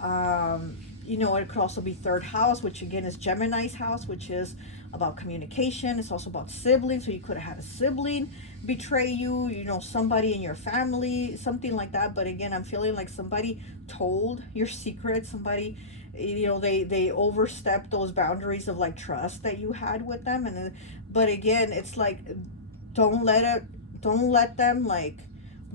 you know, it could also be 3rd house, which again is Gemini's house, which is about communication. It's also about siblings, so you could have had a sibling betray you, you know, somebody in your family, something like that. But again, I'm feeling like somebody told your secret, somebody, you know, they overstepped those boundaries of like trust that you had with them. And but again, it's like don't let them like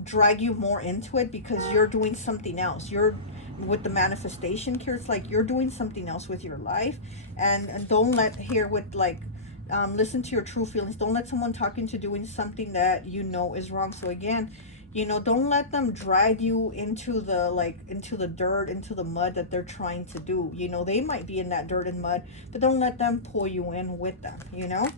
drag you more into it, because you're doing something else. You're with the manifestation here, it's like you're doing something else with your life. And don't let here with like listen to your true feelings. Don't let someone talk into doing something that you know is wrong. So again, you know, don't let them drag you into the like into the dirt, into the mud that they're trying to do. You know, they might be in that dirt and mud, but don't let them pull you in with them, you know.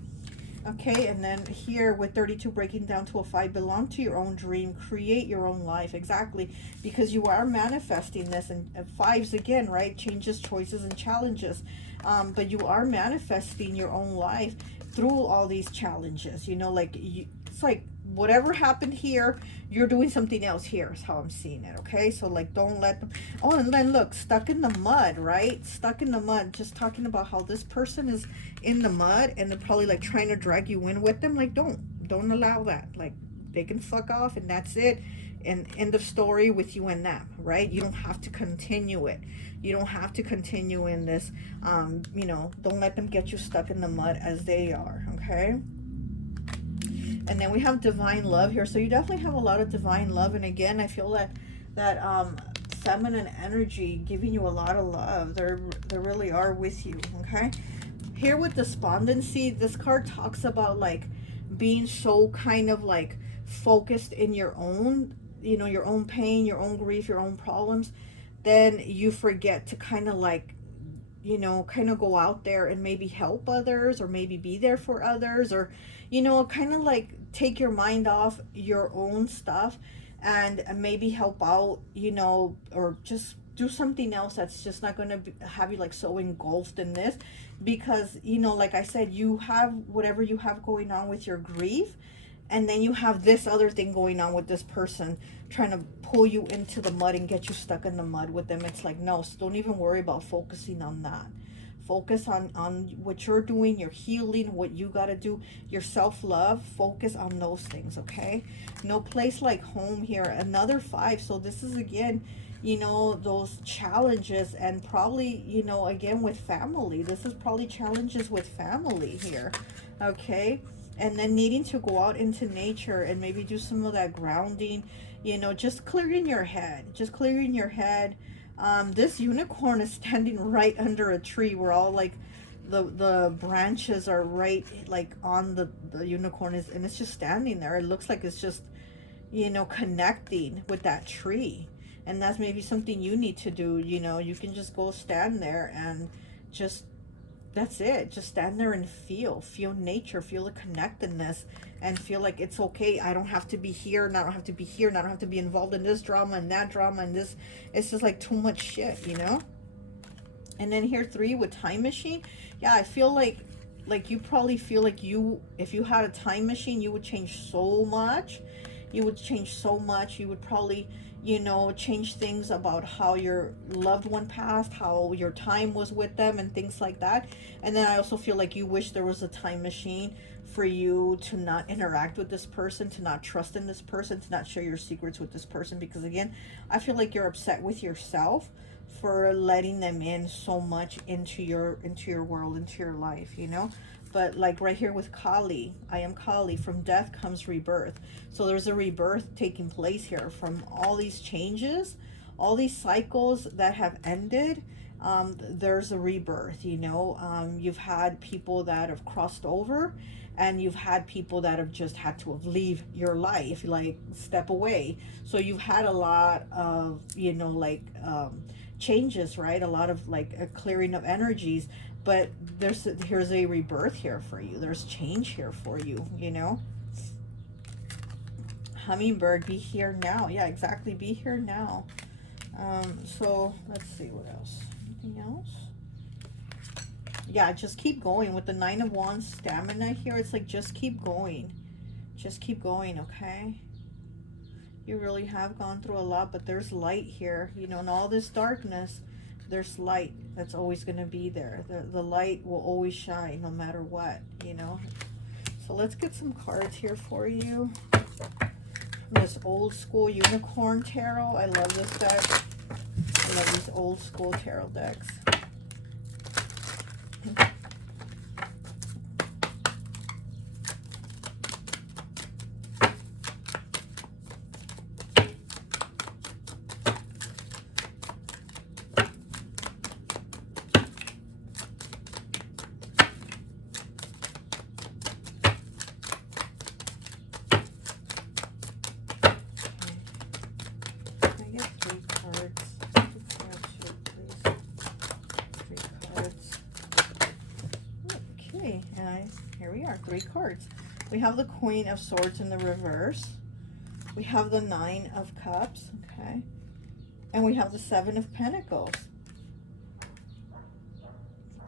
Okay, and then here with 32 breaking down to a 5, belong to your own dream, create your own life. Exactly, because you are manifesting this. And 5s again, right? Changes, choices, and challenges. But you are manifesting your own life through all these challenges. You know, like it's like whatever happened here, you're doing something else here is how I'm seeing it. Okay, so like don't let them. Oh, and then look, stuck in the mud, right? Stuck in the mud, just talking about how this person is in the mud, and they're probably like trying to drag you in with them. Like don't allow that. Like they can fuck off, and that's it, and end of story with you and them, right? You don't have to continue it. You don't have to continue in this. You know, don't let them get you stuck in the mud as they are. Okay. And then we have divine love here, so you definitely have a lot of divine love. And again, I feel that feminine energy giving you a lot of love. They really are with you. Okay, here with despondency, this card talks about like being so kind of like focused in your own, you know, your own pain, your own grief, your own problems, then you forget to kind of like, you know, kind of go out there and maybe help others, or maybe be there for others, or, you know, kind of like take your mind off your own stuff and maybe help out, you know, or just do something else that's just not going to have you like so engulfed in this. Because, you know, like I said, you have whatever you have going on with your grief, and then you have this other thing going on with this person trying to pull you into the mud and get you stuck in the mud with them. It's like, no, so don't even worry about focusing on that. Focus on what you're doing, your healing, what you got to do, your self-love. Focus on those things. Okay, no place like home here. Another 5. So this is again, you know, those challenges, and probably, you know, again with family. This is probably challenges with family here. Okay, and then needing to go out into nature and maybe do some of that grounding, you know, just clearing your head, just clearing your head. This unicorn is standing right under a tree where all like the branches are right like on the unicorn is, and it's just standing there. It looks like it's just, you know, connecting with that tree. And that's maybe something you need to do. You know, you can just go stand there and just, that's it, just stand there and feel nature, feel the connectedness, and feel like it's okay. I don't have to be here, and I don't have to be here, and I don't have to be involved in this drama and that drama and this. It's just like too much shit, you know. And then here 3 with time machine. Yeah, I feel like you probably feel like you, if you had a time machine, you would change so much. You would change so much. You would probably, you know, change things about how your loved one passed, how your time was with them, and things like that. And then I also feel like you wish there was a time machine for you to not interact with this person, to not trust in this person, to not share your secrets with this person, because again, I feel like you're upset with yourself for letting them in so much into your world, into your life, you know. But like right here with Kali, I am Kali, from death comes rebirth. So there's a rebirth taking place here from all these changes, all these cycles that have ended. There's a rebirth, you know. You've had people that have crossed over, and you've had people that have just had to leave your life, like step away. So you've had a lot of, you know, like changes, right? A lot of like a clearing of energies. But here's a rebirth here for you. There's change here for you, you know. Hummingbird, be here now. Yeah, exactly, be here now. So let's see what else. Anything else? Yeah, just keep going with the 9 of Wands stamina here. It's like, just keep going. Just keep going, okay? You really have gone through a lot, but there's light here, you know, in all this darkness. There's light that's always going to be there. The light will always shine no matter what, you know. So let's get some cards here for you. This old school unicorn tarot. I love this deck. I love these old school tarot decks. Here we are, 3 cards. We have the Queen of Swords in the reverse. We have the 9 of Cups, okay? And we have the 7 of Pentacles.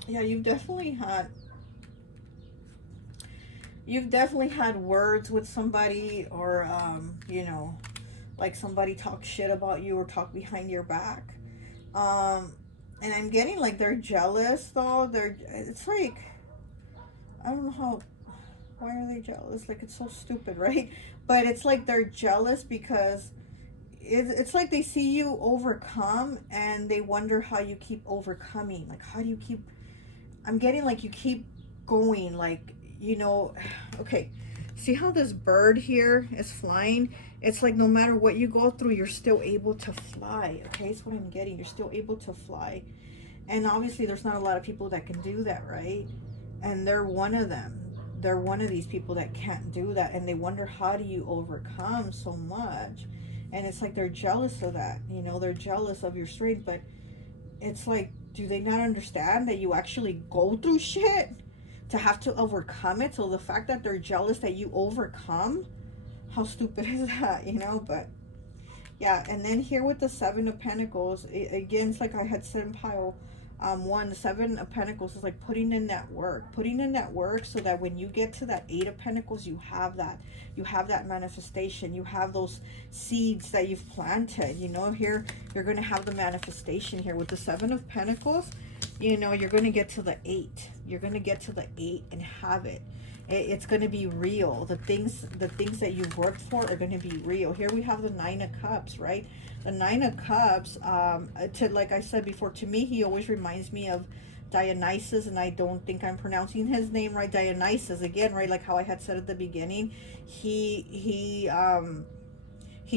Yeah, you've definitely had words with somebody, or you know, like somebody talk shit about you or talk behind your back. And I'm getting like they're jealous though. It's like, I don't know why are they jealous? Like, it's so stupid, right? But it's like they're jealous because it's like they see you overcome and they wonder how you keep overcoming. Like, how do you keep, I'm getting like you keep going, like, you know, okay. See how this bird here is flying? It's like no matter what you go through, you're still able to fly, okay? That's what I'm getting. You're still able to fly. And obviously there's not a lot of people that can do that, right? And they're one of them. They're one of these people that can't do that, and they wonder, how do you overcome so much? And it's like they're jealous of that, you know, they're jealous of your strength. But it's like, do they not understand that you actually go through shit to have to overcome it? So the fact that they're jealous that you overcome, how stupid is that, you know? But yeah, and then here with the 7 of Pentacles, again, it's like I had said in pile 1, the 7 of Pentacles is like putting in that work, so that when you get to that 8 of Pentacles, you have that manifestation, you have those seeds that you've planted, you know. Here you're going to have the manifestation here with the 7 of Pentacles. You know, you're going to get to the 8, you're going to get to the 8 and have it. It's going to be real. The things that you've worked for are going to be real. Here we have the 9 of Cups, right? The 9 of Cups, like I said before, to me, he always reminds me of Dionysus, and I don't think I'm pronouncing his name right, Dionysus, again, right, like how I had said at the beginning, he's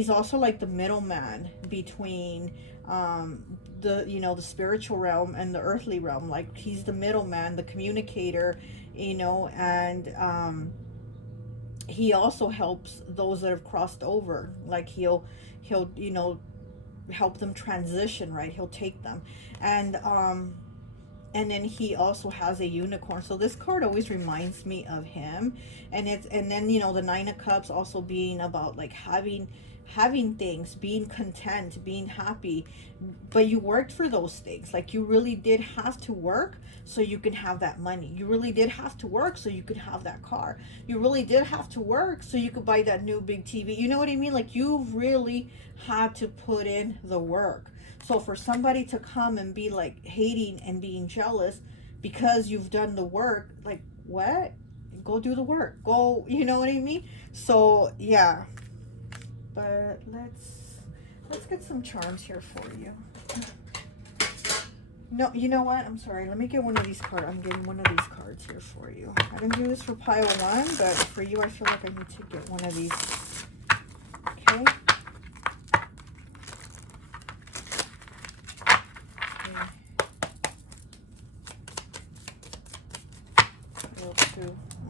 also like the middleman between the, you know, the spiritual realm and the earthly realm. Like he's the middleman, the communicator, you know, and he also helps those that have crossed over. Like he'll you know, help them transition, right? He'll take them. And then he also has a unicorn. So this card always reminds me of him. And then, you know, the Nine of Cups also being about like having things, being content, being happy. But you worked for those things. Like you really did have to work so you can have that money. You really did have to work so you could have that car. You really did have to work so you could buy that new big TV. You know what I mean? Like you really had to put in the work. So for somebody to come and be like hating and being jealous because you've done the work, like what? Go do the work. Go, you know what I mean? So yeah. But let's get some charms here for you. No, you know what? I'm sorry. Let me get one of these cards. I'm getting one of these cards here for you. I didn't do this for pile one, but for you, I feel like I need to get one of these. Okay.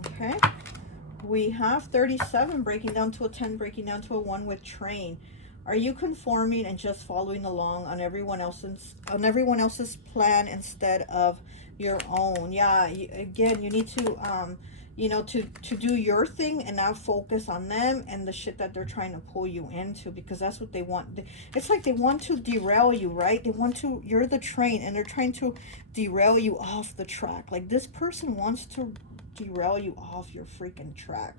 Okay, we have 37 breaking down to a 10, breaking down to a 1 with train. Are you conforming and just following along on everyone else's plan instead of your own? Yeah, again, you need to you know, to do your thing and not focus on them and the shit that they're trying to pull you into, because that's what they want. It's like they want to derail you, right? They want to, you're the train and they're trying to derail you off the track. Like this person wants to derail you off your freaking track.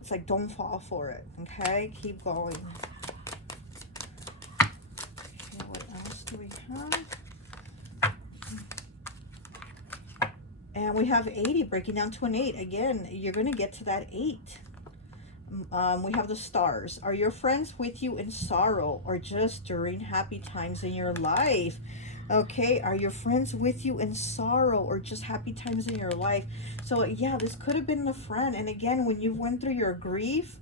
It's like, don't fall for it. Okay, keep going. Okay, what else do we have? And we have 80 breaking down to an 8. Again, you're going to get to that 8. We have the stars. Are your friends with you in sorrow or just during happy times in your life? Okay, are your friends with you in sorrow or just happy times in your life? So yeah, this could have been the friend. And again, when you went through your grief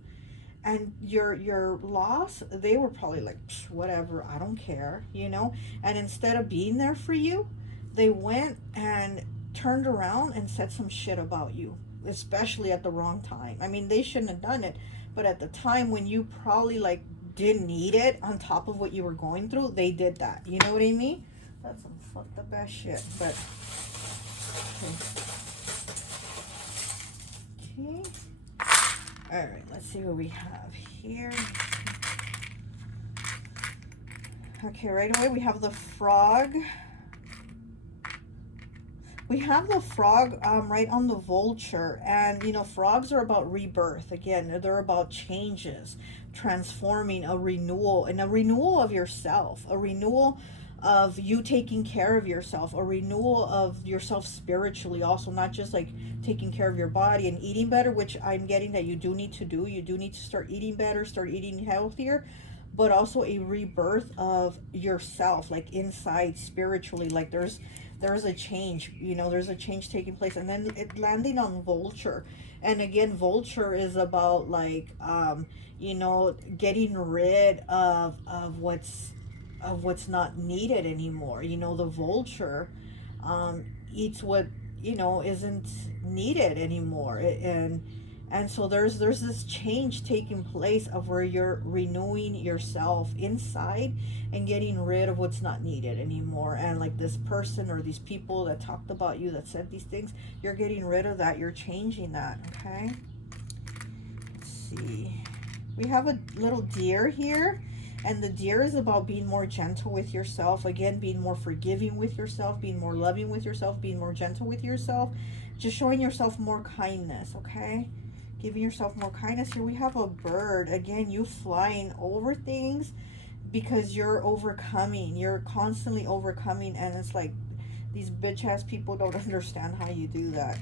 and your loss, they were probably like, whatever, I don't care, you know. And instead of being there for you, they went and turned around and said some shit about you, especially at the wrong time. I mean, they shouldn't have done it, but at the time when you probably like didn't need it on top of what you were going through, they did that. You know what I mean? That's some fucked up ass shit. But okay. All right, let's see what we have here. Okay, right away we have the frog. We have the frog right on the vulture. And, you know, frogs are about rebirth. Again, they're about changes, transforming, a renewal, and a renewal of yourself, a renewal of you taking care of yourself, a renewal of yourself spiritually also, not just like taking care of your body and eating better, which I'm getting that you do need to do. You do need to start eating better, start eating healthier, but also a rebirth of yourself, like inside spiritually. Like there's a change, you know, there's a change taking place. And then it landing on vulture. And again, vulture is about like you know, getting rid of what's not needed anymore. You know, the vulture eats what, you know, isn't needed anymore. And so there's this change taking place of where you're renewing yourself inside and getting rid of what's not needed anymore. And like this person or these people that talked about you, that said these things, you're getting rid of that. You're changing that. Okay. Let's see. We have a little deer here. And the deer is about being more gentle with yourself. Again, being more forgiving with yourself, being more loving with yourself, being more gentle with yourself. Just showing yourself more kindness, okay? Giving yourself more kindness. Here we have a bird. Again, you flying over things because you're overcoming. You're constantly overcoming. And it's like these bitch-ass people don't understand how you do that.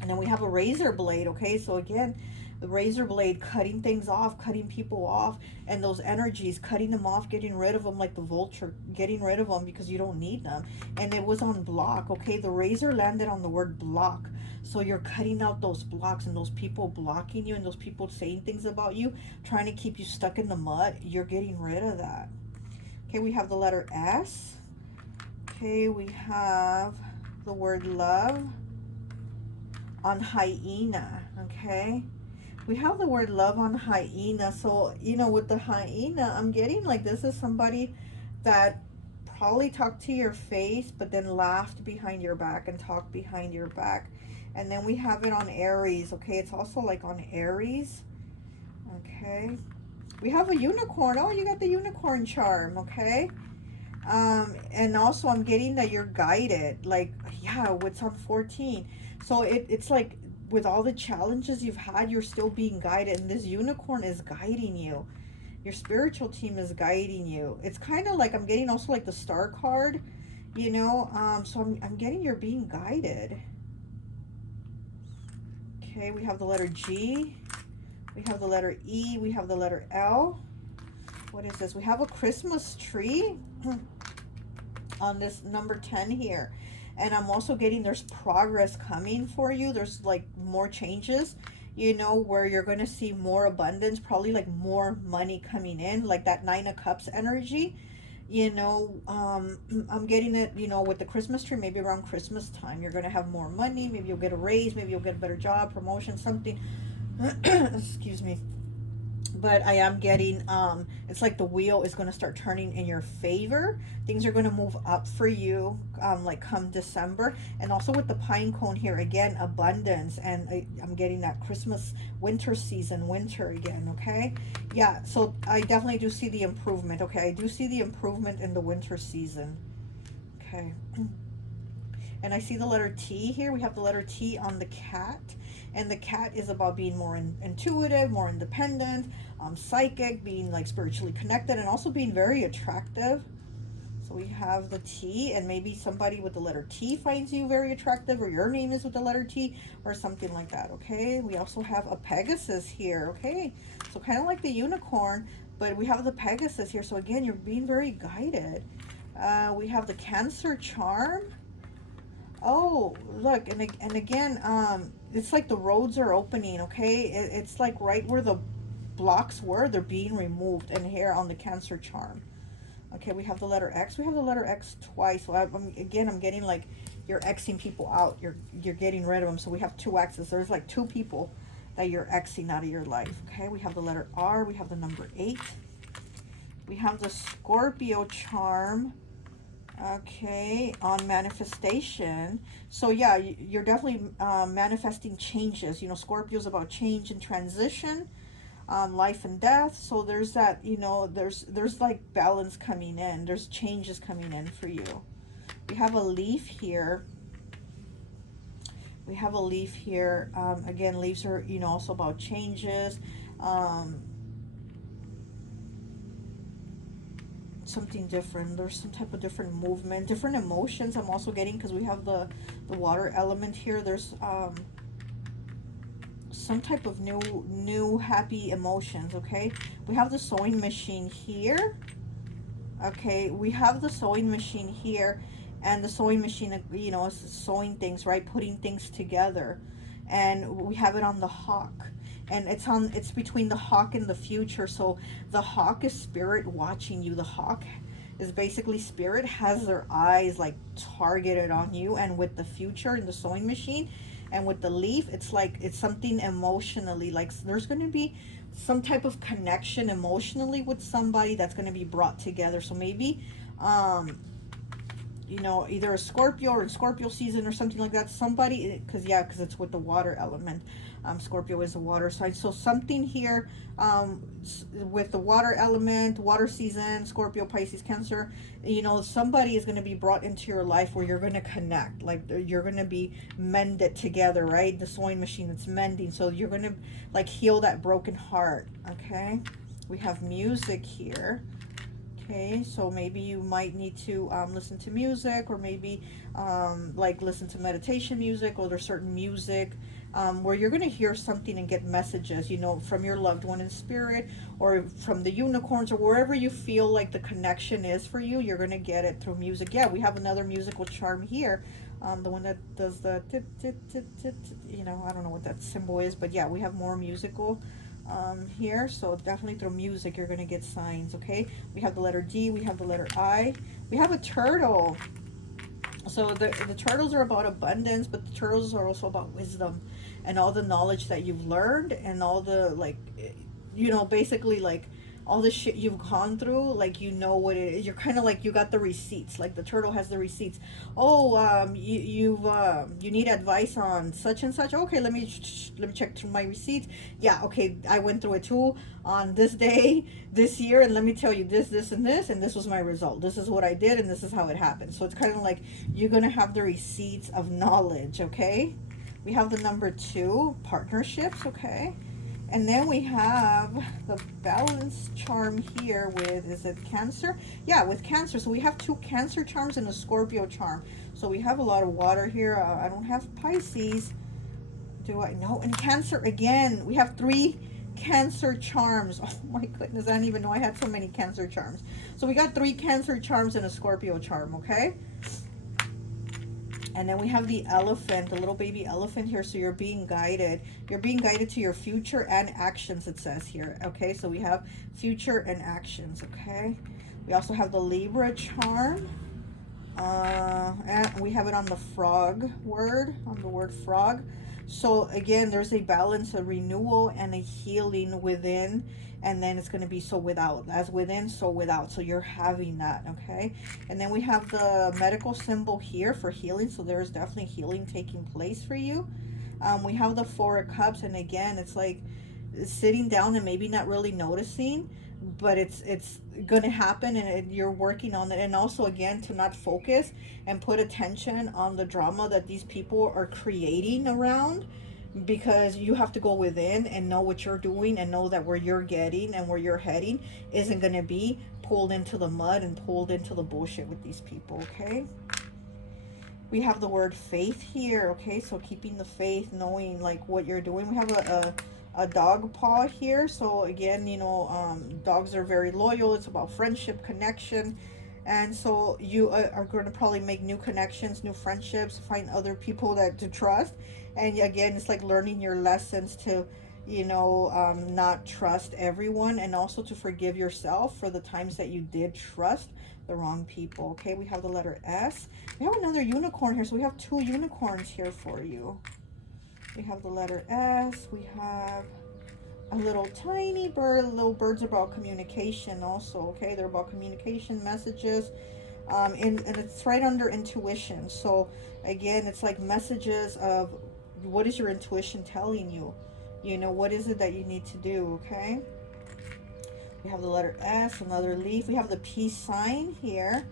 And then we have a razor blade, okay? So again, the razor blade, cutting things off, cutting people off, and those energies, cutting them off, getting rid of them like the vulture, getting rid of them because you don't need them. And it was on block, okay? The razor landed on the word block. So you're cutting out those blocks and those people blocking you and those people saying things about you, trying to keep you stuck in the mud. You're getting rid of that. Okay, we have the letter S. Okay, we have the word love on hyena, okay? We have the word love on hyena. So, you know, with the hyena, I'm getting like this is somebody that probably talked to your face, but then laughed behind your back and talked behind your back. And then we have it on Aries, okay? It's also like on Aries, okay? We have a unicorn. Oh, you got the unicorn charm, okay? And also I'm getting that you're guided, like, yeah, what's on 14. So it's like with all the challenges you've had, you're still being guided, and this unicorn is guiding you. Your spiritual team is guiding you. It's kind of like I'm getting also like the star card, you know. So I'm getting you're being guided. Okay, we have the letter G, we have the letter E, we have the letter L. What is this? We have a Christmas tree on this number 10 here. And I'm also getting there's progress coming for you. There's like more changes, you know, where you're going to see more abundance, probably like more money coming in, like that 9 of Cups energy. You know, I'm getting it, you know, with the Christmas tree, maybe around Christmas time, you're going to have more money. Maybe you'll get a raise. Maybe you'll get a better job, promotion, something. Excuse me. But I am getting, it's like the wheel is going to start turning in your favor. Things are going to move up for you, like come December. And also with the pine cone here, again, abundance. And I'm getting that Christmas, winter season, winter again, okay? Yeah, so I definitely do see the improvement, okay? I do see the improvement in the winter season, okay? And I see the letter T here. We have the letter T on the cat. And the cat is about being more intuitive, more independent, psychic, being like spiritually connected, and also being very attractive. So we have the T, and maybe somebody with the letter T finds you very attractive, or your name is with the letter T, or something like that, okay? We also have a Pegasus here, okay? So kind of like the unicorn, but we have the Pegasus here. So again, you're being very guided. We have the Cancer charm. Oh, look, and again, it's like the roads are opening, okay? It's like right where the blocks were, they're being removed, and here on the Cancer charm. Okay, we have the letter X. We have the letter X twice. So I'm getting like you're Xing people out. You're getting rid of them. So we have 2 X's. There's like 2 people that you're Xing out of your life. Okay, we have the letter R. We have the number 8. We have the Scorpio charm. Okay, on manifestation. So yeah, you're definitely manifesting changes. You know, Scorpio's about change and transition, life and death. So there's that, you know, there's like balance coming in. There's changes coming in for you. We have a leaf here. We have a leaf here. Again, leaves are, you know, also about changes. Something different. There's some type of different movement, different emotions I'm also getting, because we have the water element here. There's some type of new happy emotions. Okay, we have the sewing machine here. Okay, we have the sewing machine here, and the sewing machine, you know, is sewing things, right, putting things together. And we have it on the hawk, and it's between the hawk and the future. So the hawk is spirit watching you. The hawk is basically spirit has their eyes like targeted on you. And with the future in the sewing machine, and with the leaf, it's like it's something emotionally, like there's going to be some type of connection emotionally with somebody that's going to be brought together. So maybe you know, either a Scorpio or in Scorpio season or something like that. Somebody, because it's with the water element. Scorpio is a water sign. So something here with the water element, water season, Scorpio, Pisces, Cancer, you know, somebody is going to be brought into your life where you're going to connect. Like you're going to be mended together, right? The sewing machine, it's mending. So you're going to like heal that broken heart, okay? We have music here. Okay, so maybe you might need to listen to music, or maybe like listen to meditation music, or there's certain music where you're going to hear something and get messages, you know, from your loved one in spirit, or from the unicorns, or wherever you feel like the connection is for you. You're going to get it through music. Yeah, we have another musical charm here. The one that does the tip, tip, tip, tip, tip, you know, I don't know what that symbol is, but yeah, we have more musical here. So definitely through music, you're going to get signs, okay? We have the letter D, we have the letter I, we have a turtle. So the turtles are about abundance, but the turtles are also about wisdom and all the knowledge that you've learned, and all the, like, you know, basically like all the shit you've gone through, like, you know what it is. You're kind of like, you got the receipts, like the turtle has the receipts. Oh, you need advice on such and such. Okay, let me check through my receipts. Yeah, okay, I went through it too on this day this year, and let me tell you this and this was my result. This is what I did, and this is how it happened. So it's kind of like you're gonna have the receipts of knowledge, okay? We have the number 2, partnerships, okay? And then we have the balance charm here with, is it Cancer? Yeah, with Cancer. So we have 2 Cancer charms and a Scorpio charm. So we have a lot of water here. I don't have Pisces. Do I? No. And Cancer again. We have 3 Cancer charms. Oh my goodness, I didn't even know I had so many Cancer charms. So we got 3 Cancer charms and a Scorpio charm, okay? And then we have the elephant, the little baby elephant here. So you're being guided. You're being guided to your future and actions, it says here. Okay, so we have future and actions, okay? We also have the Libra charm. And we have it on the frog word, on the word frog. So again, there's a balance, a renewal, and a healing within, and then it's going to be so without. As within, so without. So you're having that, okay? And then we have the medical symbol here for healing. So there's definitely healing taking place for you. We have the 4 of Cups, and again, it's like sitting down and maybe not really noticing, but it's going to happen, and you're working on it. And also, again, to not focus and put attention on the drama that these people are creating around, because you have to go within and know what you're doing, and know that where you're getting and where you're heading isn't going to be pulled into the mud and pulled into the bullshit with these people, okay? We have the word faith here, okay? So keeping the faith, knowing like what you're doing. We have a dog paw here. So again, you know, dogs are very loyal. It's about friendship, connection. And so you are going to probably make new connections, new friendships, find other people that to trust. And again, it's like learning your lessons to, you know, not trust everyone, and also to forgive yourself for the times that you did trust the wrong people. Okay, we have the letter S. We have another unicorn here, so we have 2 unicorns here for you. We have the letter S. We have a little tiny bird. Little birds are about communication also, okay? They're about communication, messages, and it's right under intuition. So again, it's like messages of what is your intuition telling you? You know, what is it that you need to do, okay? We have the letter S, another leaf. We have the peace sign here.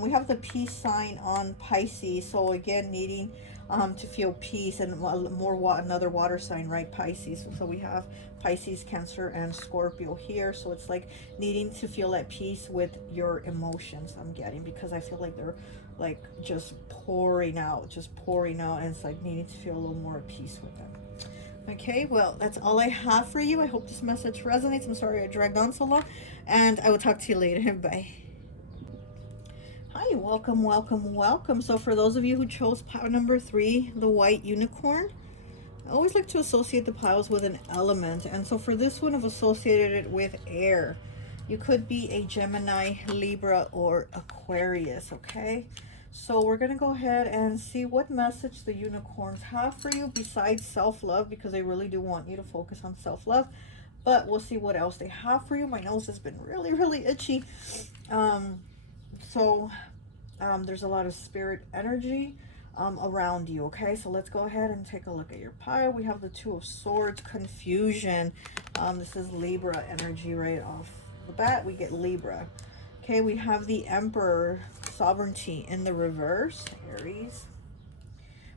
We have the peace sign on Pisces. So again, needing to feel peace, and another water sign, right? Pisces. So we have Pisces, Cancer, and Scorpio here. So it's like needing to feel at peace with your emotions, I'm getting, because I feel like they're like just pouring out, and it's like needing to feel a little more at peace with them. Okay, well, that's all I have for you. I hope this message resonates. I'm sorry I dragged on so long, and I will talk to you later. Bye. Hi, welcome, welcome, welcome. So for those of you who chose pile number 3, the white unicorn, I always like to associate the piles with an element. And so for this one, I've associated it with air. You could be a Gemini, Libra, or Aquarius, okay? So we're going to go ahead and see what message the unicorns have for you besides self-love, because they really do want you to focus on self-love. But we'll see what else they have for you. My nose has been really, really itchy. There's a lot of spirit energy around you, okay? So let's go ahead and take a look at your pile. We have the 2 of Swords, confusion. This is Libra energy right off the bat. We get Libra. Okay, we have the Emperor, sovereignty in the reverse, Aries.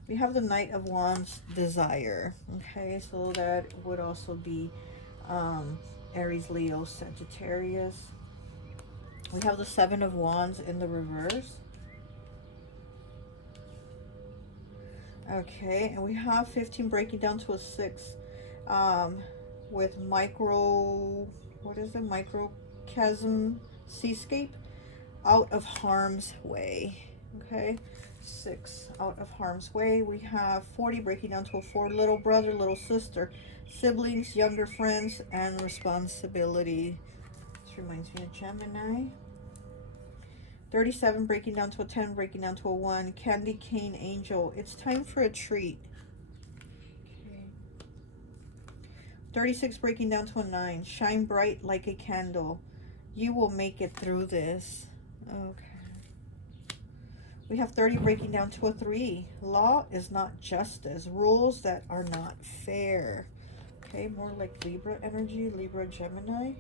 We have the Knight of Wands, desire. Okay, so that would also be Aries, Leo, Sagittarius. We have the Seven of Wands in the reverse. Okay, and we have 15 breaking down to a 6, with what is it? Microcosm seascape, out of harm's way. Okay, 6, out of harm's way. We have 40 breaking down to a 4, little brother, little sister, siblings, younger friends, and responsibility. This reminds me of Gemini. 37 breaking down to a 10, breaking down to a 1, candy cane angel. It's time for a treat. Okay. 36 breaking down to a 9, shine bright like a candle. You will make it through this. Okay. We have 30 breaking down to a 3, law is not justice, rules that are not fair. Okay, more like Libra energy, Libra, Gemini.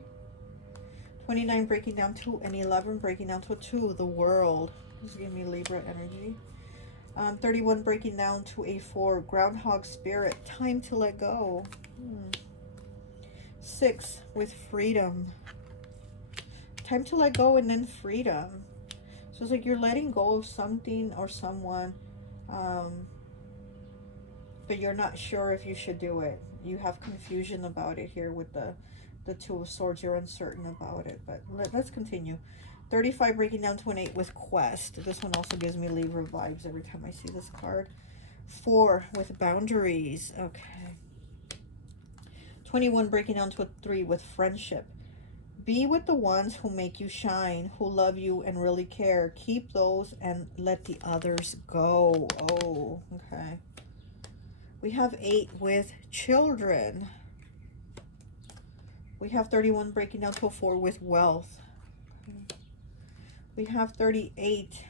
29 breaking down to an 11, breaking down to a 2, the world. This is giving me Libra energy. 31 breaking down to a 4, groundhog spirit, time to let go. 6 with freedom, time to let go, and then freedom. So it's like you're letting go of something or someone, but you're not sure if you should do it. You have confusion about it here with the Two of Swords. You're uncertain about it, but let's continue. 35 breaking down to an 8 with quest. This one also gives me Libra vibes every time I see this card. 4 with boundaries. Okay. 21 breaking down to a 3 with friendship. Be with the ones who make you shine, who love you and really care. Keep those and let the others go. Oh, okay. We have 8 with children. We have 31 breaking down to a 4 with wealth. We have 38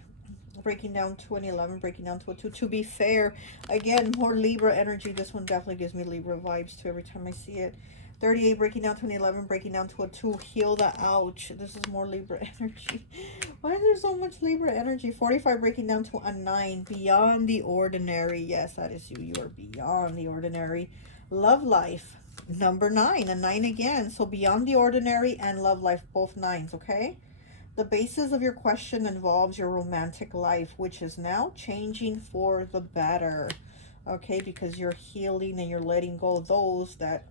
breaking down to an 11, breaking down to a 2. To be fair, again, more Libra energy. This one definitely gives me Libra vibes too every time I see it. 38 breaking down to an 11, breaking down to a 2. Heal the ouch. This is more Libra energy. Why is there so much Libra energy? 45 breaking down to a 9. Beyond the ordinary. Yes, that is you. You are beyond the ordinary. Love life. Number 9. A 9 again. So beyond the ordinary and love life. Both 9s, okay? The basis of your question involves your romantic life, which is now changing for the better. Okay? Because you're healing and you're letting go of those that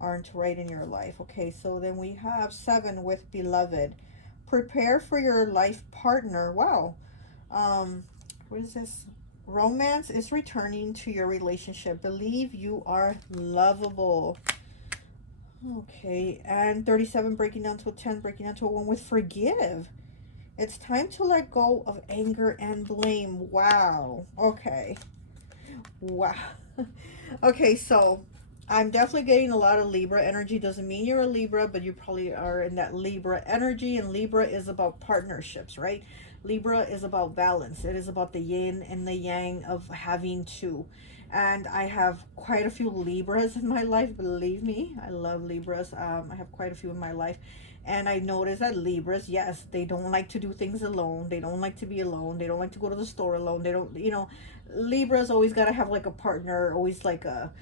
aren't right in your life. Okay, so then we have 7 with beloved. Prepare for your life partner. Wow. What is this? Romance is returning to your relationship. Believe you are lovable. Okay, and 37 breaking down to a 10, breaking down to a 1 with forgive. It's time to let go of anger and blame. Wow. Okay. Wow. Okay, so I'm definitely getting a lot of Libra energy. Doesn't mean you're a Libra, but you probably are in that Libra energy. And Libra is about partnerships, right? Libra is about balance. It is about the yin and the yang of having two. And I have quite a few Libras in my life. Believe me, I love Libras. I have quite a few in my life. And I noticed that Libras, yes, they don't like to do things alone. They don't like to be alone. They don't like to go to the store alone. They don't, you know, Libras always got to have like a partner, always like a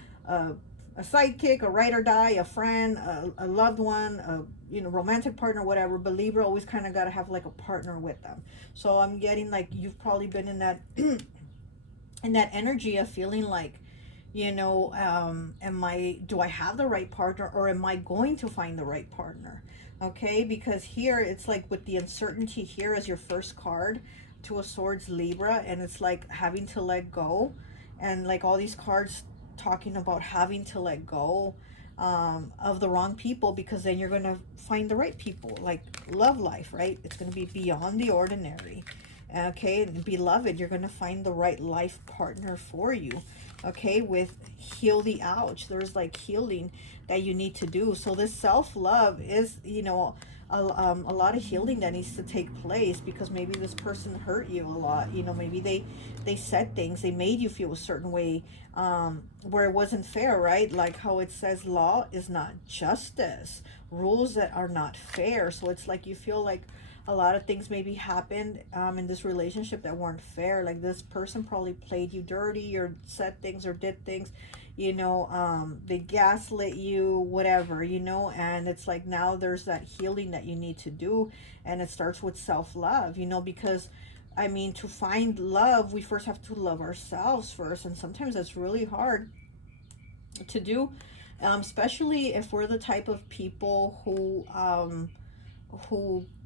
sidekick, a ride or die, a friend, a loved one, a romantic partner, whatever. But Libra always kind of got to have like a partner with them. So I'm getting like you've probably been in that in that energy of feeling like, do I have the right partner, or am I going to find the right partner? Okay, because here it's like with the uncertainty here as your first card, Two of Swords, Libra, and it's like having to let go, and like all these cards talking about having to let go of the wrong people, because then you're going to find the right people, like love life, right? It's going to be beyond the ordinary. Okay, and beloved, you're going to find the right life partner for you. Okay, with heal the ouch, there's like healing that you need to do. So this self-love is, a lot of healing that needs to take place, because maybe this person hurt you a lot. Maybe they said things, they made you feel a certain way, where it wasn't fair, right? Like how it says law is not justice, rules that are not fair. So it's like you feel like a lot of things maybe happened in this relationship that weren't fair. Like this person probably played you dirty, or said things or did things, you know, they gaslit you, whatever, you know. And it's like now there's that healing that you need to do, and it starts with self-love, you know, because I mean, to find love, we first have to love ourselves first, and sometimes that's really hard to do, especially if we're the type of people who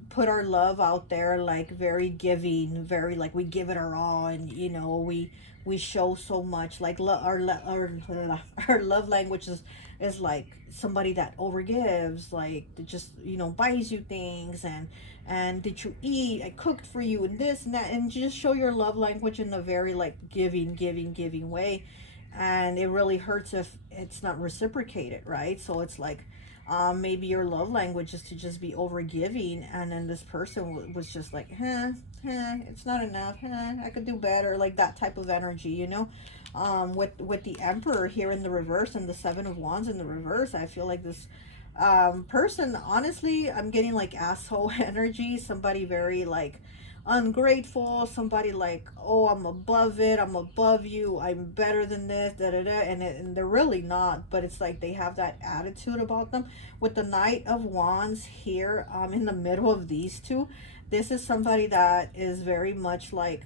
put our love out there, like very giving, very like we give it our all, and you know, we show so much, like our love language is like somebody that overgives, like that just, you know, buys you things, and did you eat, I cooked for you, and this and that, and just show your love language in a very like giving way. And it really hurts if it's not reciprocated, right? So it's like, maybe your love language is to just be over giving, and then this person was just like, it's not enough, I could do better, like that type of energy, you know. With the Emperor here in the reverse and the Seven of Wands in the reverse, I feel like this person, honestly, I'm getting like asshole energy, somebody very like ungrateful, somebody like, oh, I'm above it, I'm above you, I'm better than this, da da da, and they're really not, but it's like they have that attitude about them. With the Knight of Wands here, in the middle of these two, this is somebody that is very much like,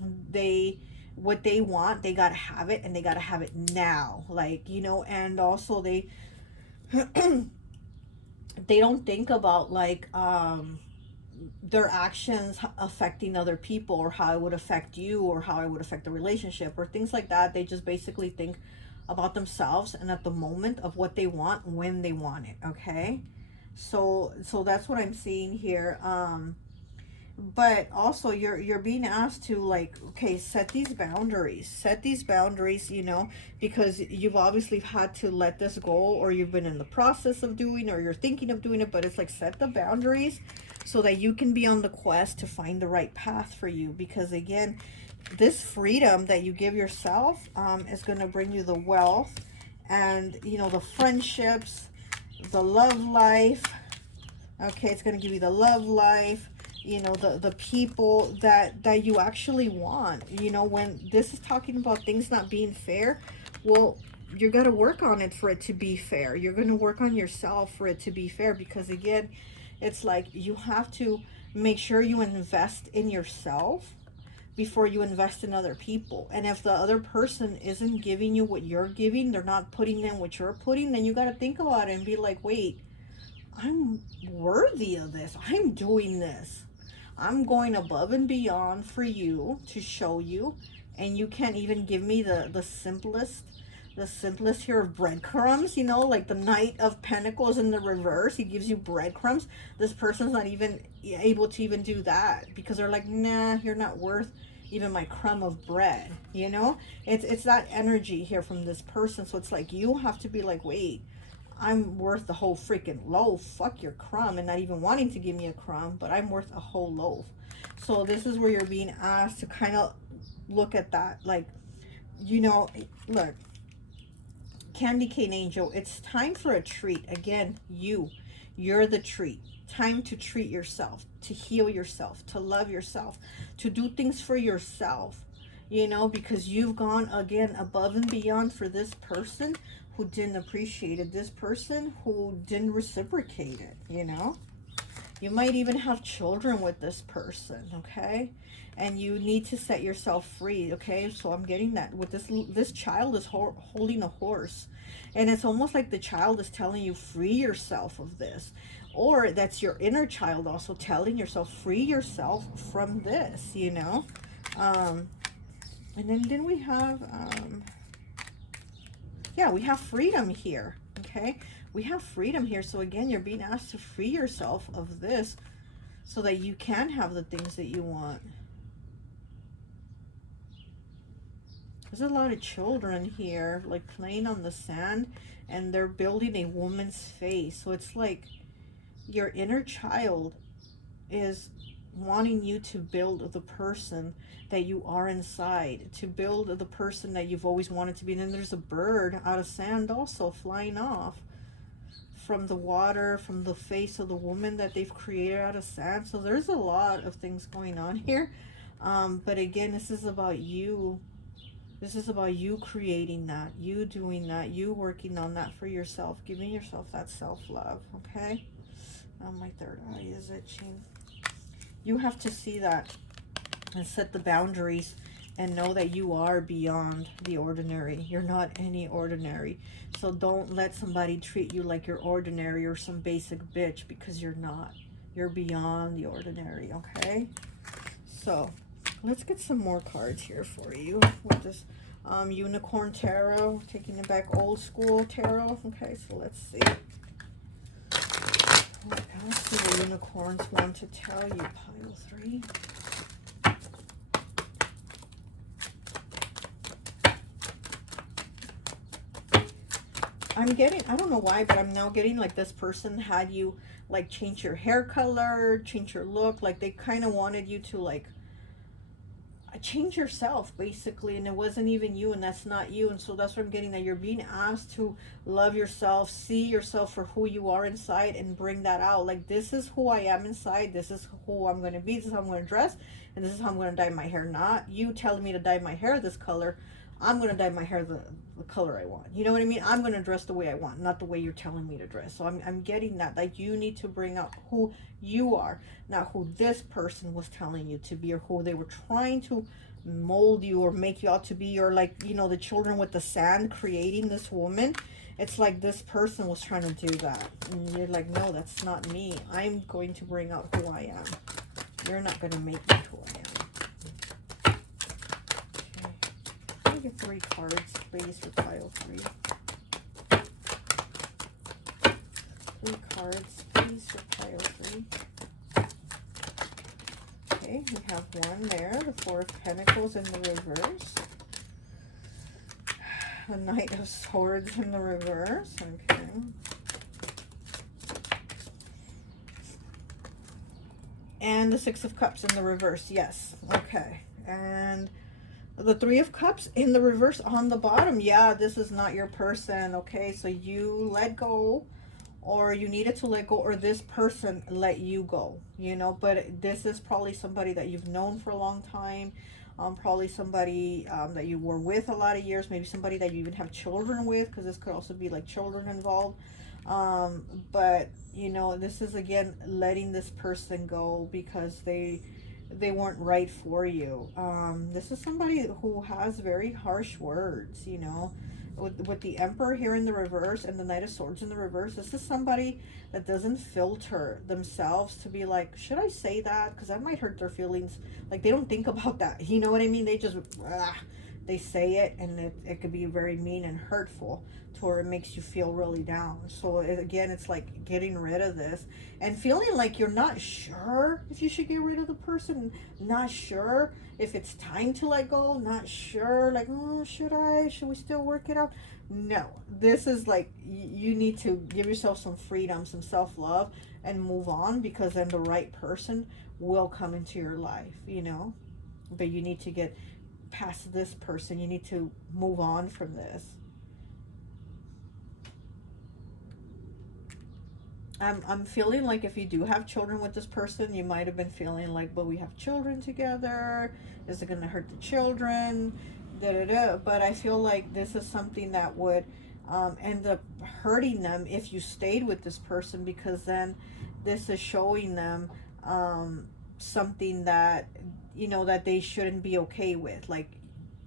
they, what they want, they gotta have it, and they gotta have it now, like, you know. And also they they don't think about like their actions affecting other people, or how it would affect you, or how it would affect the relationship, or things like that. They just basically think about themselves and at the moment of what they want when they want it. Okay, so that's what I'm seeing here. But also you're being asked to like, okay, set these boundaries, you know, because you've obviously had to let this go, or you've been in the process of doing, or you're thinking of doing it, but it's like, set the boundaries so that you can be on the quest to find the right path for you. Because again, this freedom that you give yourself is going to bring you the wealth, and you know, the friendships, the love life. Okay, it's going to give you the love life, you know, the people that you actually want. You know, when this is talking about things not being fair, well, you're going to work on it for it to be fair. You're going to work on yourself for it to be fair, because again, it's like you have to make sure you invest in yourself before you invest in other people. And if the other person isn't giving you what you're giving, they're not putting in what you're putting, then you got to think about it and be like, wait, I'm worthy of this. I'm doing this. I'm going above and beyond for you, to show you, and you can't even give me the simplest here of breadcrumbs, you know, like the Knight of Pentacles in the reverse. He gives you breadcrumbs. This person's not even able to even do that, because they're like, nah, you're not worth even my crumb of bread, you know. It's that energy here from this person. So it's like you have to be like, wait, I'm worth the whole freaking loaf. Fuck your crumb, and not even wanting to give me a crumb, but I'm worth a whole loaf. So this is where you're being asked to kind of look at that. Like, you know, look, Candy Cane Angel, it's time for a treat. Again, you're the treat. Time to treat yourself, to heal yourself, to love yourself, to do things for yourself, you know, because you've gone again above and beyond for this person who didn't appreciate it, this person who didn't reciprocate it, you know. You might even have children with this person, okay? And you need to set yourself free, okay? So I'm getting that with this child is holding a horse, and it's almost like the child is telling you, free yourself of this. Or that's your inner child also telling yourself, free yourself from this, you know. And then we have yeah, we have freedom here, okay? We have freedom here. So again, you're being asked to free yourself of this so that you can have the things that you want. There's a lot of children here, like playing on the sand, and they're building a woman's face. So it's like your inner child is wanting you to build the person that you are inside, to build the person that you've always wanted to be. And then there's a bird out of sand also flying off from the water, from the face of the woman that they've created out of sand. So there's a lot of things going on here. But again, this is about you. This is about you creating that, you doing that, you working on that for yourself, giving yourself that self-love, okay? Oh, my third eye is itching. You have to see that and set the boundaries and know that you are beyond the ordinary. You're not any ordinary. So don't let somebody treat you like you're ordinary or some basic bitch, because you're not. You're beyond the ordinary, okay? So let's get some more cards here for you with this Unicorn Tarot, taking it back old school tarot. Okay, so let's see. What else do the unicorns want to tell you, pile 3? I'm getting, I don't know why, but I'm now getting like this person had you like change your hair color, change your look. Like they kind of wanted you to like change yourself basically, and it wasn't even you, and that's not you. And so that's what I'm getting, that you're being asked to love yourself, see yourself for who you are inside, and bring that out. Like, this is who I am inside, this is who I'm going to be, this is how I'm going to dress, and this is how I'm going to dye my hair. Not you telling me to dye my hair this color. I'm going to dye my hair the color I want. You know what I mean? I'm going to dress the way I want, not the way you're telling me to dress. So I'm getting that. Like, you need to bring out who you are, not who this person was telling you to be, or who they were trying to mold you or make you out to be. Or like, you know, the children with the sand creating this woman. It's like this person was trying to do that. And you're like, no, that's not me. I'm going to bring out who I am. You're not going to make me who I am. Get 3 cards, please, for pile 3. 3 cards, please, for pile 3. Okay, we have 1 there, the 4 of Pentacles in the reverse. The Knight of Swords in the reverse, okay. And the 6 of Cups in the reverse, yes, okay. And the 3 of Cups in the reverse on the bottom. Yeah, this is not your person, okay? So you let go, or you needed to let go, or this person let you go, you know? But this is probably somebody that you've known for a long time. Probably somebody that you were with a lot of years. Maybe somebody that you even have children with, because this could also be like children involved. But, you know, this is, again, letting this person go because they weren't right for you. This is somebody who has very harsh words, you know, with the Emperor here in the reverse and the Knight of Swords in the reverse. This is somebody that doesn't filter themselves to be like, should I say that? Because that might hurt their feelings. Like, they don't think about that. You know what I mean? They just, they say it, and it could be very mean and hurtful to where it makes you feel really down. So again, it's like getting rid of this and feeling like you're not sure if you should get rid of the person, not sure if it's time to let go, not sure, like, oh, should we still work it out? No, this is like, you need to give yourself some freedom, some self-love, and move on, because then the right person will come into your life, you know. But you need to get past this person. You need to move on from this. I'm feeling like if you do have children with this person, you might have been feeling like, but we have children together, is it going to hurt the children, but I feel like this is something that would end up hurting them if you stayed with this person, because then this is showing them something that, you know, that they shouldn't be okay with. Like,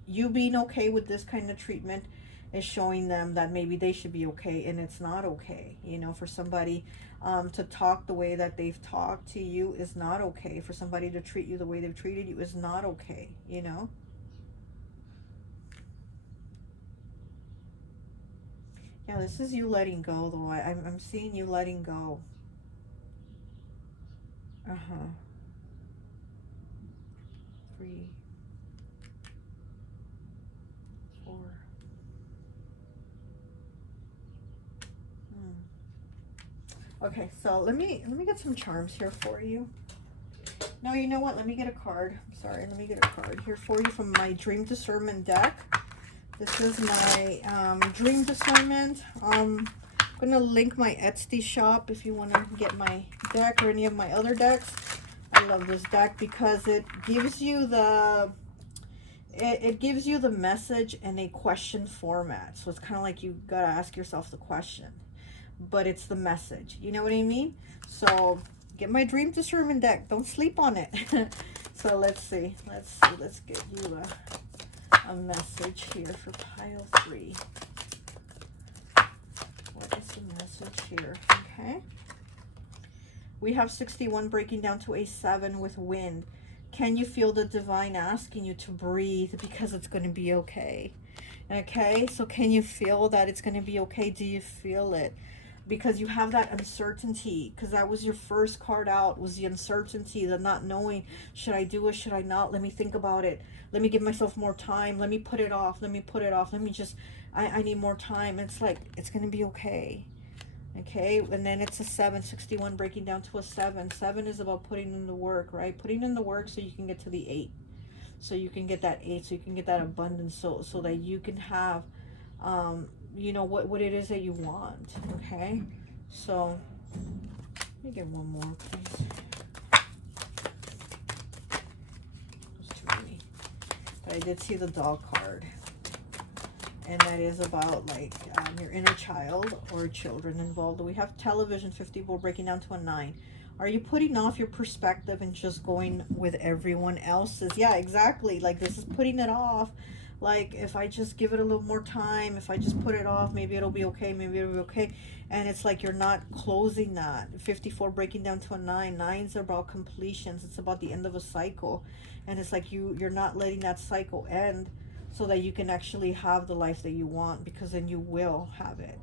you being okay with this kind of treatment is showing them that maybe they should be okay, and it's not okay. You know, for somebody to talk the way that they've talked to you is not okay. For somebody to treat you the way they've treated you is not okay, you know. Yeah, this is you letting go, though. I'm seeing you letting go. 3, 4. Okay, so let me get some charms here for you. No, you know what? Let me get a card. I'm sorry. Let me get a card here for you from my Dream Discernment deck. This is my Dream Discernment. I'm going to link my Etsy shop if you want to get my deck or any of my other decks. I love this deck because it gives you it gives you the message in a question format. So it's kind of like you got to ask yourself the question, but it's the message. You know what I mean? So get my dream discernment deck. Don't sleep on it. So let's see. Let's get you a message here for pile 3. What is the message here? Okay. We have 61 breaking down to a 7 with wind. Can you feel the divine asking you to breathe because it's going to be okay? Okay, so can you feel that it's going to be okay? Do you feel it? Because you have that uncertainty, because that was your first card out, was the uncertainty, the not knowing, should I do it, should I not? Let me think about it. Let me give myself more time. Let me put it off. Let me put it off. Let me just, I need more time. It's like, it's going to be okay. Okay, and then it's a 7, 61 breaking down to a 7. 7 is about putting in the work, right? Putting in the work so you can get to the 8. So you can get that 8, so you can get that abundance, so that you can have, you know, what it is that you want, okay? So, let me get one more, please. There's too many. But I did see the dog card. And that is about, like, your inner child or children involved. We have television, 54, breaking down to a 9. Are you putting off your perspective and just going with everyone else's? Yeah, exactly. Like, this is putting it off. Like, if I just give it a little more time, if I just put it off, maybe it'll be okay, maybe it'll be okay. And it's like you're not closing that. 54, breaking down to a 9. 9s are about completions. It's about the end of a cycle. And it's like you're not letting that cycle end, so that you can actually have the life that you want, because then you will have it.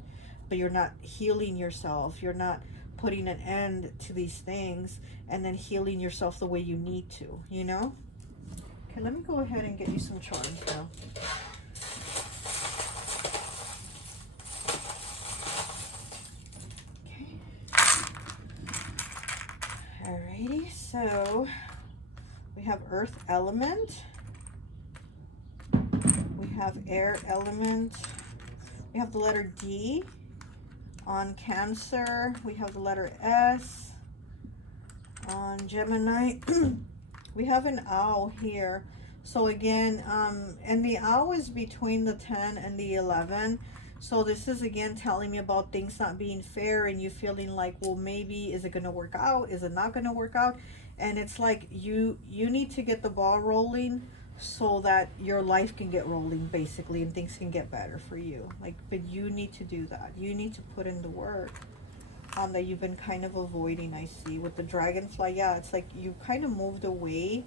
But you're not healing yourself. You're not putting an end to these things and then healing yourself the way you need to, you know? Okay, let me go ahead and get you some charms now. Okay. Alrighty, so we have Earth Element. We have Air Element. We have the letter D on Cancer. We have the letter S on Gemini. We have an owl here. So again, and the owl is between the 10 and the 11. So this is again telling me about things not being fair and you feeling like, well, maybe is it going to work out? Is it not going to work out? And it's like you need to get the ball rolling so that your life can get rolling, basically, and things can get better for you. Like, but you need to do that. You need to put in the work that you've been kind of avoiding. I see with the dragonfly. Yeah, it's like you kind of moved away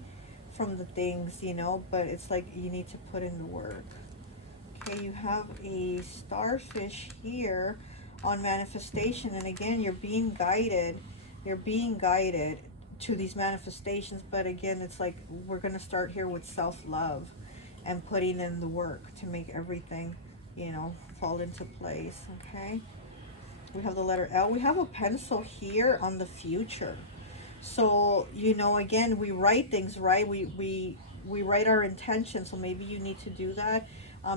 from the things, you know, but it's like you need to put in the work. Okay, you have a starfish here on manifestation, and again, you're being guided. You're being guided to these manifestations, but again, it's like we're going to start here with self-love and putting in the work to make everything, you know, fall into place. Okay, we have the letter L. We have a pencil here on the future. So, you know, again, we write things, right? We write our intentions. So maybe you need to do that.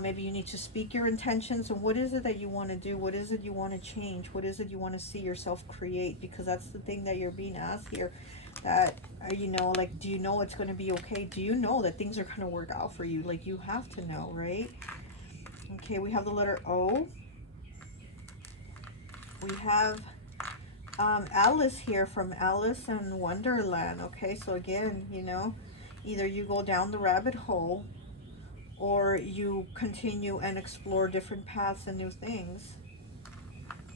Maybe you need to speak your intentions. And what is it that you want to do? What is it you want to change? What is it you want to see yourself create? Because that's the thing that you're being asked here. That, you know, like, do you know it's going to be okay? Do you know that things are going to work out for you? Like, you have to know, right? Okay, we have the letter O. We have Alice here from Alice in Wonderland. Okay, so again, you know, either you go down the rabbit hole or you continue and explore different paths and new things.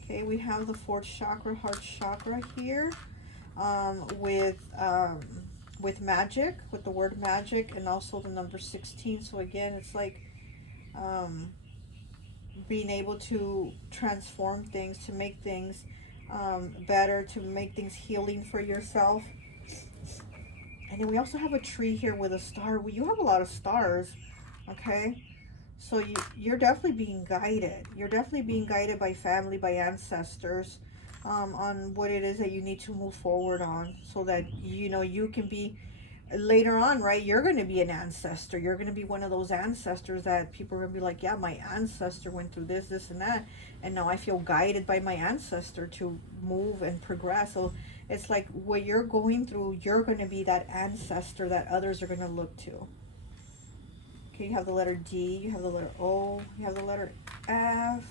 Okay, we have the 4th chakra, heart chakra here, with magic, with the word magic, and also the number 16. So again, it's like being able to transform things, to make things better, to make things healing for yourself. And then we also have a tree here with a star. Well, you have a lot of stars, okay? So you're definitely being guided. You're definitely being guided by family, by ancestors, on what it is that you need to move forward on, so that, you know, you can be later on, right? You're going to be an ancestor. You're going to be one of those ancestors that people are going to be like, yeah, my ancestor went through this, this, and that, and now I feel guided by my ancestor to move and progress. So it's like what you're going through, you're going to be that ancestor that others are going to look to. Okay, you have the letter D, you have the letter O, you have the letter F.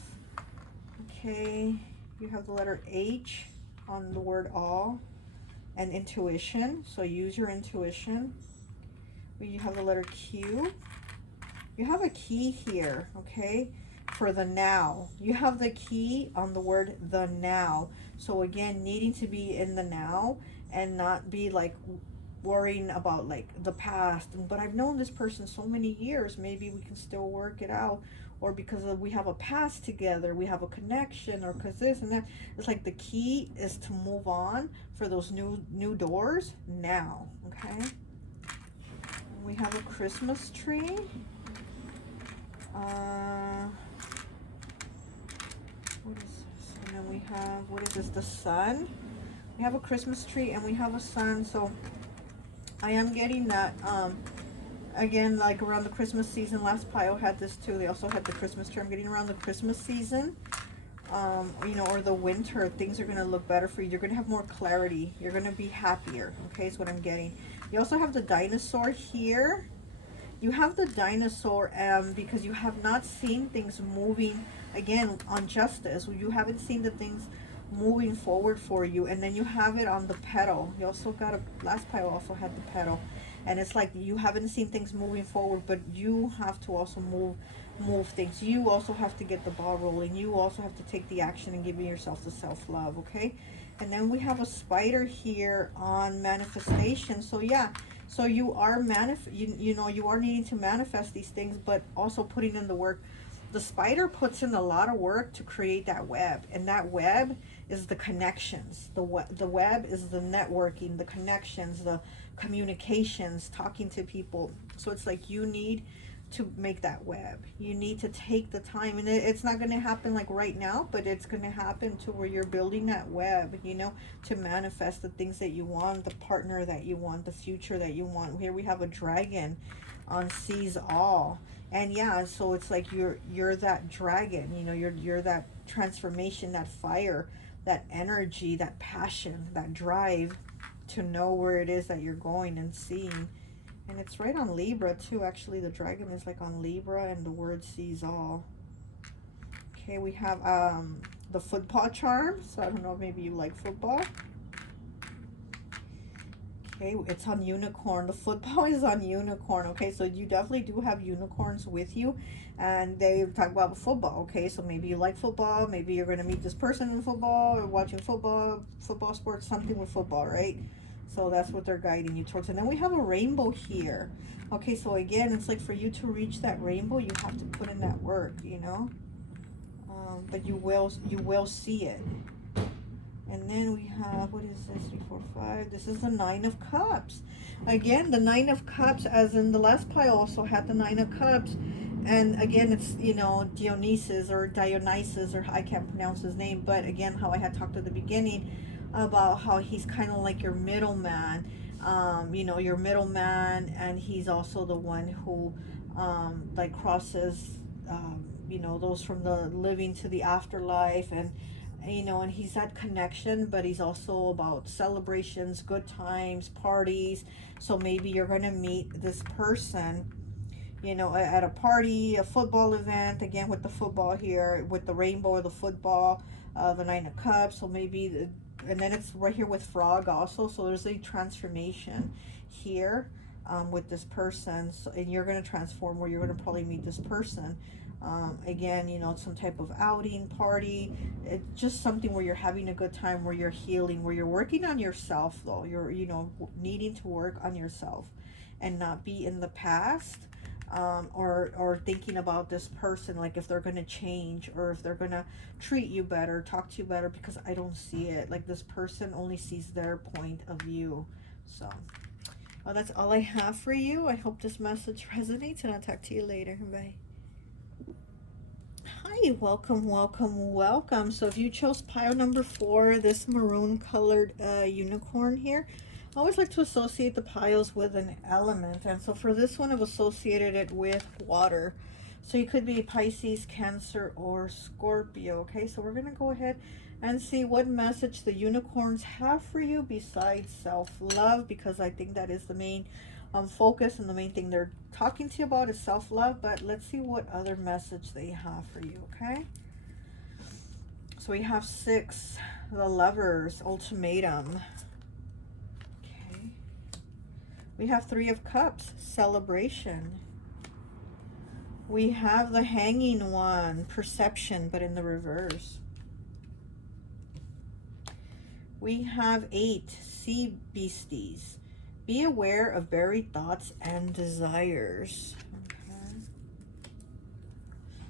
Okay, you have the letter H on the word all, and intuition. So use your intuition. You have the letter Q. You have a key here, okay, for the now. You have the key on the word the now. So again, needing to be in the now and not be like worrying about like the past. But I've known this person so many years, maybe we can still work it out, or because we have a past together, we have a connection, or because this and that. It's like the key is to move on for those new doors now. Okay, we have a Christmas tree. What is this? And then we have, what is this, the sun. We have a Christmas tree and we have a sun. So I am getting that again, like around the Christmas season. Last pile had this too. They also had the Christmas tree. I'm getting around the Christmas season, you know, or the winter, things are going to look better for you. You're going to have more clarity. You're going to be happier. Okay, is what I'm getting. You also have the dinosaur here. You have the dinosaur because you have not seen things moving, again, on justice. You haven't seen the things moving forward for you. And then you have it on the petal. You also got a, last pile also had the petal. And it's like you haven't seen things moving forward, but you have to also move things. You also have to get the ball rolling. You also have to take the action and give yourself the self-love, okay? And then we have a spider here on manifestation. So yeah, so you are you know, you are needing to manifest these things, but also putting in the work. The spider puts in a lot of work to create that web, and that web is the connections. The web is the networking, the connections, the communications, talking to people. So it's like you need to make that web. You need to take the time, and it's not going to happen like right now, but it's going to happen to where you're building that web, you know, to manifest the things that you want, the partner that you want, the future that you want. Here we have a dragon on sees all. And yeah, so it's like you're that dragon, you know, you're that transformation, that fire, that energy, that passion, that drive to know where it is that you're going and seeing. And it's right on Libra too. Actually, the dragon is like on Libra, and the word sees all. Okay, we have the football charm. So I don't know, maybe you like football. Okay, it's on unicorn. The football is on unicorn. Okay, so you definitely do have unicorns with you, and they talk about football. Okay, so maybe you like football. Maybe you're going to meet this person in football, or watching football sports, something with football, right? So that's what they're guiding you towards. And then we have a rainbow here. Okay, so again, it's like for you to reach that rainbow, you have to put in that work, you know. But you will see it. And then we have, what is this, 3, 4, 5, this is the 9 of Cups. Again, the 9 of Cups, as in the last pile also had the 9 of Cups. And again, it's, you know, Dionysus, or I can't pronounce his name, but again, how I had talked at the beginning about how he's kind of like your middleman, you know, your middleman, and he's also the one who like crosses, you know, those from the living to the afterlife, and you know, and he's that connection, but he's also about celebrations, good times, parties. So maybe you're going to meet this person, you know, at a party, a football event, again with the football here, with the rainbow or the football, the 9 of Cups. So maybe, and then it's right here with frog also. So there's a transformation here with this person. So, and you're going to transform, where you're going to probably meet this person. Again, you know, some type of outing, party, it's just something where you're having a good time, where you're healing, where you're working on yourself, though. You're, you know, needing to work on yourself and not be in the past, or thinking about this person, like if they're going to change, or if they're going to treat you better, talk to you better, because I don't see it. Like this person only sees their point of view. So, well, that's all I have for you. I hope this message resonates, and I'll talk to you later. Bye. Hi, welcome, welcome, welcome. So if you chose pile number 4, this maroon colored unicorn here, I always like to associate the piles with an element. And so for this one, I've associated it with water. So you could be Pisces, Cancer, or Scorpio. Okay, so we're going to go ahead and see what message the unicorns have for you besides self-love, because I think that is the main focus, and the main thing they're talking to you about is self-love. But let's see what other message they have for you, okay? So we have 6, the Lovers, ultimatum. Okay. We have 3 of Cups, celebration. We have the Hanging One, perception, but in the reverse. We have 8, sea beasties. Be aware of buried thoughts and desires. Okay.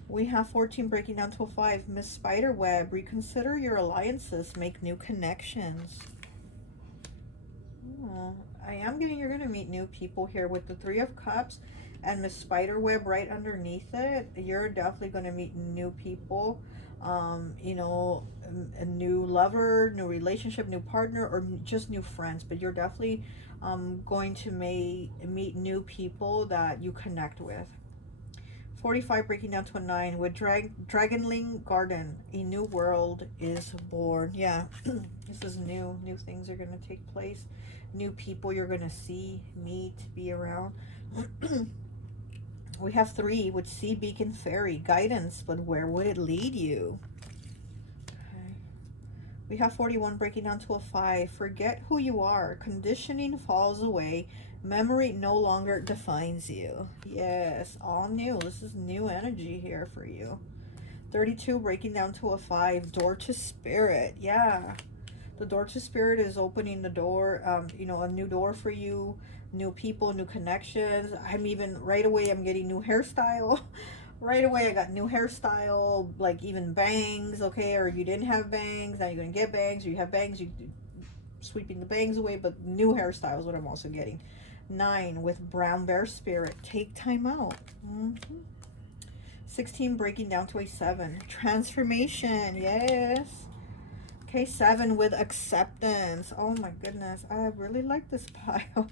We have 14, breaking down to a 5, Miss Spiderweb. Reconsider your alliances, make new connections. Oh, I am getting you're going to meet new people here with the 3 of Cups and Miss Spiderweb right underneath it. You're definitely going to meet new people. You know, a new lover, new relationship, new partner, or just new friends. But you're definitely going to meet new people that you connect with. 45, breaking down to a 9, with Dragonling Garden. A new world is born. Yeah, this is new. New things are going to take place. New people you're going to see, meet, be around. We have 3 with Sea Beacon Fairy. Guidance, but where would it lead you? Okay. We have 41, breaking down to a 5. Forget who you are. Conditioning falls away. Memory no longer defines you. Yes, all new. This is new energy here for you. 32, breaking down to a 5. Door to Spirit. Yeah. The door to Spirit is opening the door, you know, a new door for you, new people, new connections. I'm even, right away, I'm getting new hairstyle. Right away, I got new hairstyle, like even bangs, okay? Or you didn't have bangs, now you're going to get bangs, or you have bangs, you sweeping the bangs away, but new hairstyle is what I'm also getting. 9, with Brown Bear Spirit. Take time out. 16, breaking down to a 7. Transformation, yes. Okay, 7 with acceptance. Oh my goodness, I really like this pile.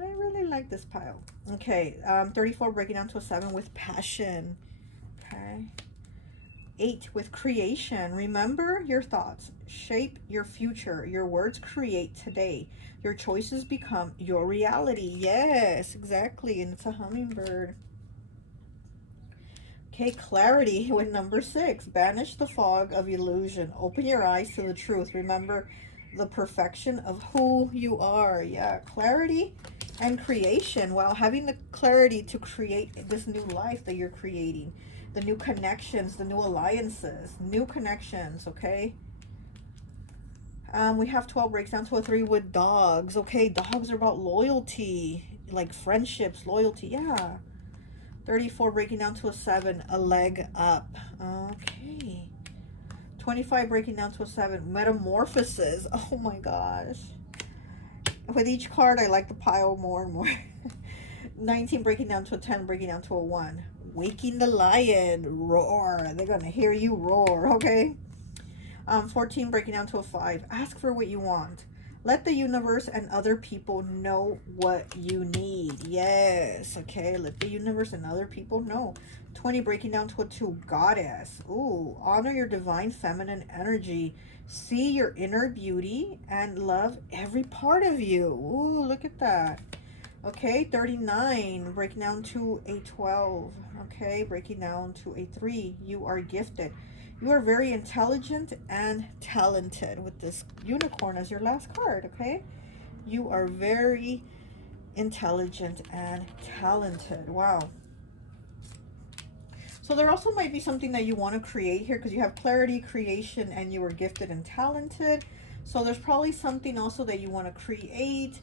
I really like this pile. Okay, 34, breaking down to a 7 with passion. Okay. 8 with creation. Remember your thoughts. Shape your future. Your words create today. Your choices become your reality. Yes, exactly. And it's a hummingbird. Okay, clarity with number 6. Banish the fog of illusion. Open your eyes to the truth. Remember the perfection of who you are. Yeah, clarity and creation. Wow, having the clarity to create this new life that you're creating. The new connections, the new alliances, new connections, okay? We have 12, breaks down to a 3 with dogs. Okay, dogs are about loyalty, like friendships, loyalty. Yeah. 34, breaking down to a 7, a leg up. Okay. 25, breaking down to a 7, metamorphosis. Oh my gosh. With each card, I like the pile more and more. 19, breaking down to a 10, breaking down to a 1. Waking the lion. Roar. They're going to hear you roar, okay? 14, breaking down to a 5. Ask for what you want. Let the universe and other people know what you need. Yes, okay. Let the universe and other people know. 20, breaking down to a 2. Goddess. Ooh, honor your divine feminine energy. See your inner beauty and love every part of you. Ooh, look at that. Okay, 39, breaking down to a 12. Okay, breaking down to a 3. You are gifted. You are very intelligent and talented with this unicorn as your last card, okay? You are very intelligent and talented. Wow. So there also might be something that you want to create here because you have clarity, creation, and you are gifted and talented. So there's probably something also that you want to create.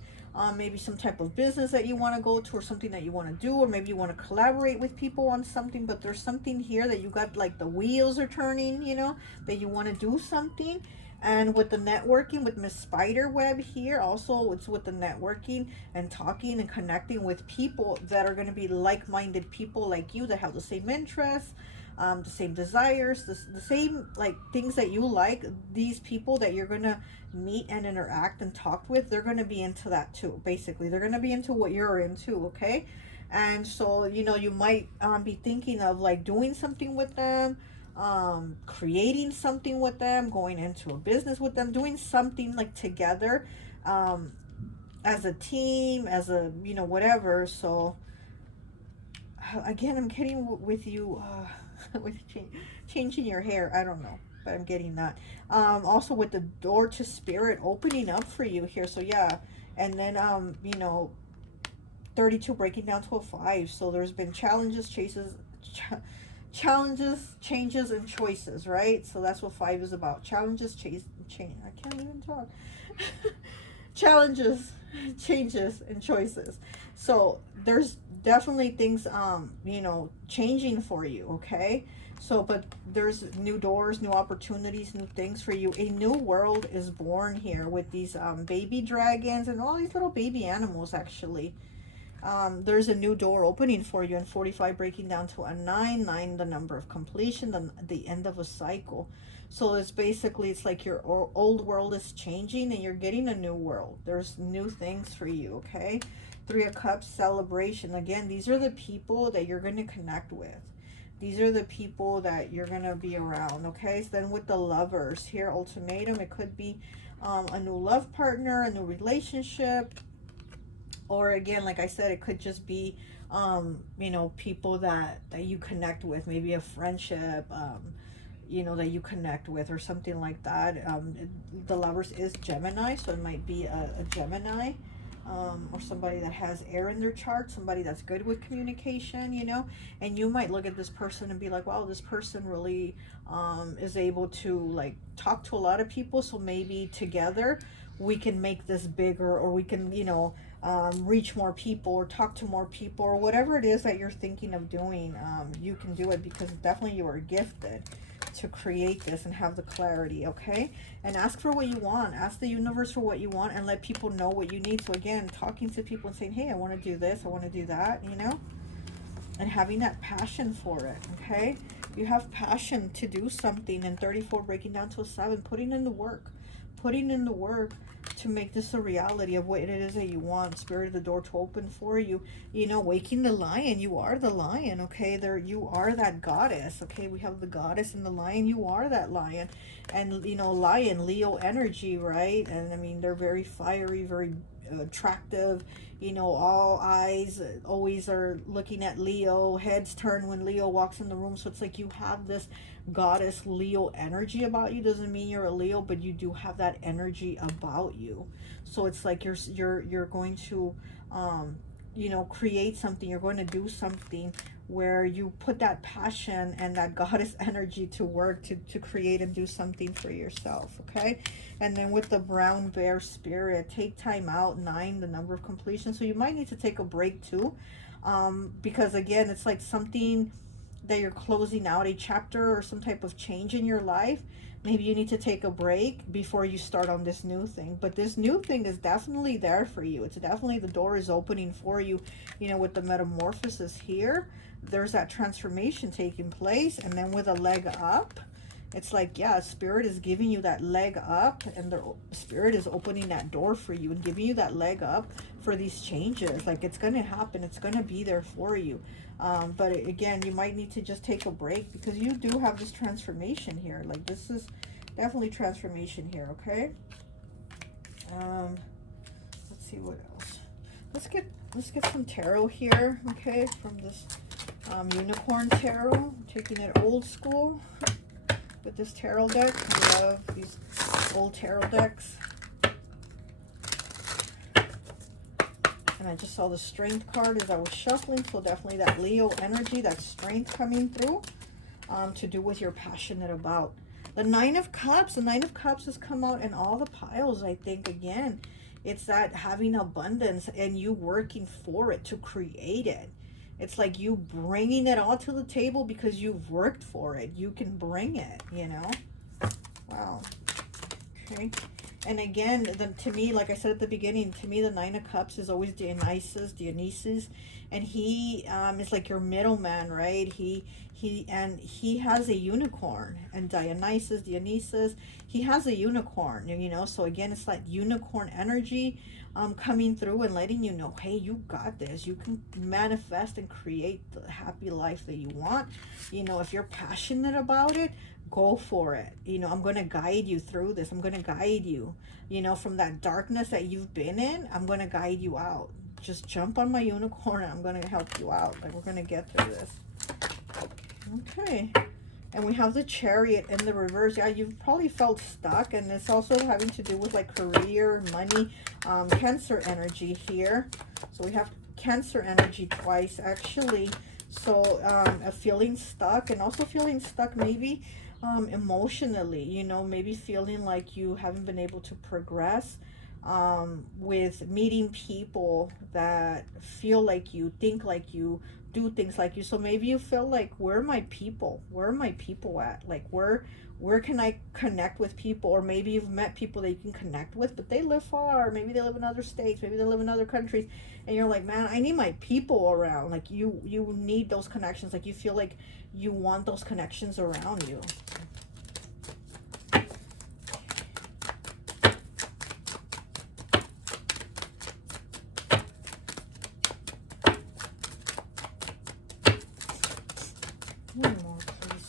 Maybe some type of business that you want to go to, or something that you want to do, or maybe you want to collaborate with people on something, but there's something here that you got, like the wheels are turning, you know, that you want to do something. And with the networking with Miss Spiderweb here, also it's with the networking and talking and connecting with people that are going to be like-minded people like you, that have the same interests, the same desires, the same like things that you like. These people that you're going to meet and interact and talk with, they're going to be into that too. Basically, they're going to be into what you're into, okay? And so, you know, you might be thinking of like doing something with them, creating something with them, going into a business with them, doing something like together, as a team, as a, you know, whatever. So again, I'm getting with you, with changing your hair. I don't know, but I'm getting that. Also with the door to spirit opening up for you here. So yeah, and then you know, 32 breaking down to a 5. So there's been challenges, challenges, changes, and choices, right? So that's what 5 is about. Challenges, change. I can't even talk. Challenges, changes, and choices. So there's definitely things, you know, changing for you, okay? So, but there's new doors, new opportunities, new things for you. A new world is born here with these baby dragons and all these little baby animals, actually. There's a new door opening for you, and 45 breaking down to a 9. 9, the number of completion, the end of a cycle. So it's basically, it's like your old world is changing and you're getting a new world. There's new things for you, okay? 3 of Cups, celebration. Again, these are the people that you're going to connect with. These are the people that you're going to be around, okay? So then with the Lovers here, ultimatum, it could be a new love partner, a new relationship, or again, like I said, it could just be you know, people that you connect with, maybe a friendship, you know, that you connect with or something like that. The Lovers is Gemini, so it might be a Gemini, or somebody that has air in their chart, somebody that's good with communication, you know. And you might look at this person and be like, wow, this person really is able to like talk to a lot of people, so maybe together we can make this bigger, or we can, you know, reach more people or talk to more people, or whatever it is that you're thinking of doing. You can do it because definitely you are gifted to create this and have the clarity, okay? And ask for what you want. Ask the universe for what you want and let people know what you need. So again, talking to people and saying, hey, I want to do this, I want to do that, you know? And having that passion for it, okay? You have passion to do something. And 34 breaking down to a 7, putting in the work. Putting in the work to make this a reality of what it is that you want. Spirit of the door to open for you. You know, waking the lion. You are the lion, okay? There, you are that goddess, okay? We have the goddess and the lion. You are that lion. And, you know, lion, Leo energy, right? And, I mean, they're very fiery, very attractive. You know, all eyes always are looking at Leo. Heads turn when Leo walks in the room. So it's like you have this goddess Leo energy about you. Doesn't mean you're a Leo, but you do have that energy about you. So it's like you're going to you know, create something. You're going to do something where you put that passion and that goddess energy to work to create and do something for yourself, okay? And then with the brown bear spirit, take time out. 9, the number of completion. So you might need to take a break too, because again, it's like something that you're closing out, a chapter or some type of change in your life. Maybe you need to take a break before you start on this new thing. But this new thing is definitely there for you. It's definitely, the door is opening for you. You know, with the metamorphosis here, there's that transformation taking place. And then with a leg up, it's like, yeah, spirit is giving you that leg up, and the spirit is opening that door for you and giving you that leg up for these changes. Like, it's going to happen. It's going to be there for you. But again, you might need to just take a break because you do have this transformation here. Like, this is definitely transformation here, okay? Let's see what else. Let's get some tarot here, okay? From this unicorn tarot. I'm taking it old school with this tarot deck. I love these old tarot decks. And I just saw the strength card as I was shuffling. So definitely that Leo energy, that strength coming through, to do with you're passionate about. The 9 of Cups. The 9 of Cups has come out in all the piles, I think. Again, it's that having abundance and you working for it to create it. It's like you bringing it all to the table because you've worked for it. You can bring it, you know. Wow. Okay. And again, to me, like I said at the beginning, to me, the 9 of Cups is always Dionysus, and he is like your middleman, right? He has a unicorn, and Dionysus, he has a unicorn, you know. So again, it's like unicorn energy coming through and letting you know, hey, you got this. You can manifest and create the happy life that you want. You know, if you're passionate about it, go for it. You know, I'm going to guide you through this. I'm going to guide you, you know, from that darkness that you've been in. I'm going to guide you out. Just jump on my unicorn and I'm going to help you out. Like, we're going to get through this. Okay. And we have the Chariot in the reverse. Yeah, you've probably felt stuck, and it's also having to do with like career, money, Cancer energy here. So we have Cancer energy twice actually. So feeling stuck, and also feeling stuck maybe emotionally, you know, maybe feeling like you haven't been able to progress with meeting people that feel like you, think like you, do things like you. So maybe you feel like, where are my people? Where are my people at? Like, where can I connect with people? Or maybe you've met people that you can connect with, but they live far. Maybe they live in other states. Maybe they live in other countries. And you're like, man, I need my people around. Like, you need those connections. Like, you feel like you want those connections around you. One more, please.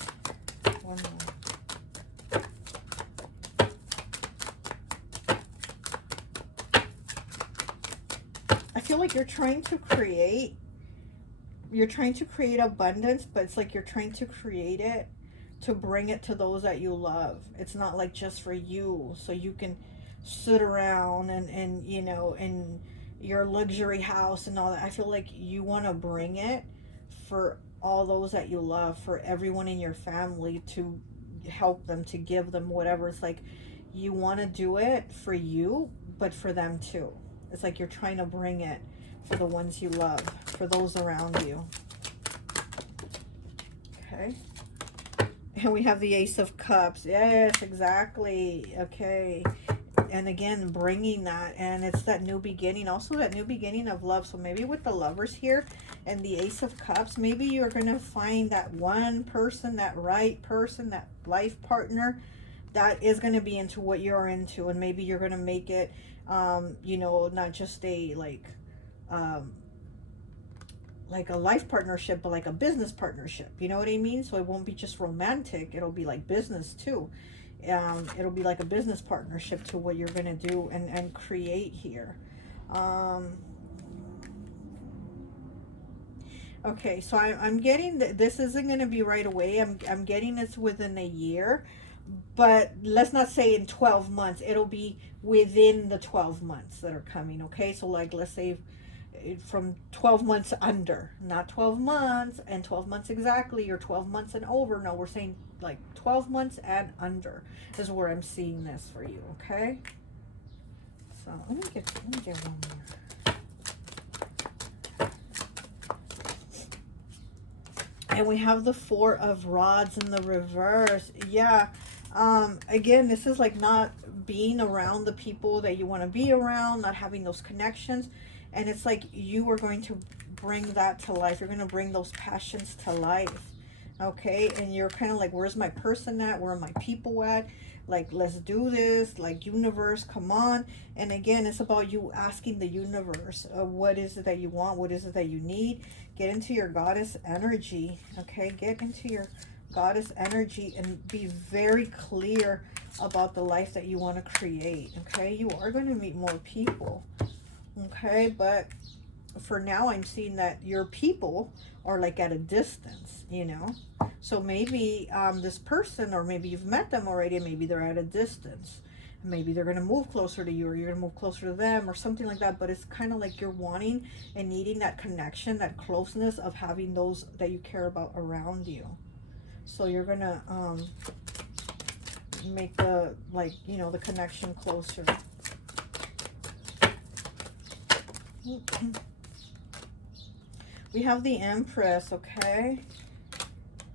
One more. I feel like you're trying to create abundance, but it's like you're trying to create it to bring it to those that you love. It's not like just for you, so you can sit around and you know, in your luxury house and all that. I feel like you want to bring it for all those that you love, for everyone in your family, to help them, to give them whatever. It's like you want to do it for you, but for them too. It's like you're trying to bring it for the ones you love, for those around you. Okay. And we have the Ace of Cups. Yes, exactly. Okay. And again, bringing that, and it's that new beginning, also that new beginning of love. So maybe with the Lovers here and the Ace of Cups, maybe you're going to find that one person, that right person, that life partner that is going to be into what you're into. And maybe you're going to make it, you know, not just a like a life partnership, but like a business partnership. You know what I mean? So it won't be just romantic. It'll be like business too. It'll be like a business partnership to what you're going to do and create here. Okay, so I'm getting that this isn't going to be right away. I'm getting this within a year, but let's not say in 12 months. It'll be within the 12 months that are coming. Okay, so like, let's say from 12 months under, not 12 months and 12 months exactly, or 12 months and over. No, we're saying like 12 months and under is where I'm seeing this for you. Okay, so let me get one more. And we have the Four of Rods in the reverse. Yeah, again, this is like not being around the people that you want to be around, not having those connections. And it's like you are going to bring that to life. You're going to bring those passions to life. Okay, and you're kind of like, where's my person at? Where are my people at? Like, let's do this. Like, universe, come on. And again, it's about you asking the universe, what is it that you want? What is it that you need? Get into your goddess energy. Okay, get into your goddess energy and be very clear about the life that you want to create. Okay, you are going to meet more people. Okay, but for now I'm seeing that your people are like at a distance, you know. So maybe this person, or maybe you've met them already, and maybe they're at a distance. Maybe they're going to move closer to you, or you're going to move closer to them, or something like that. But it's kind of like you're wanting and needing that connection, that closeness of having those that you care about around you. So you're going to make the, like, you know, the connection closer. We have the Empress, okay?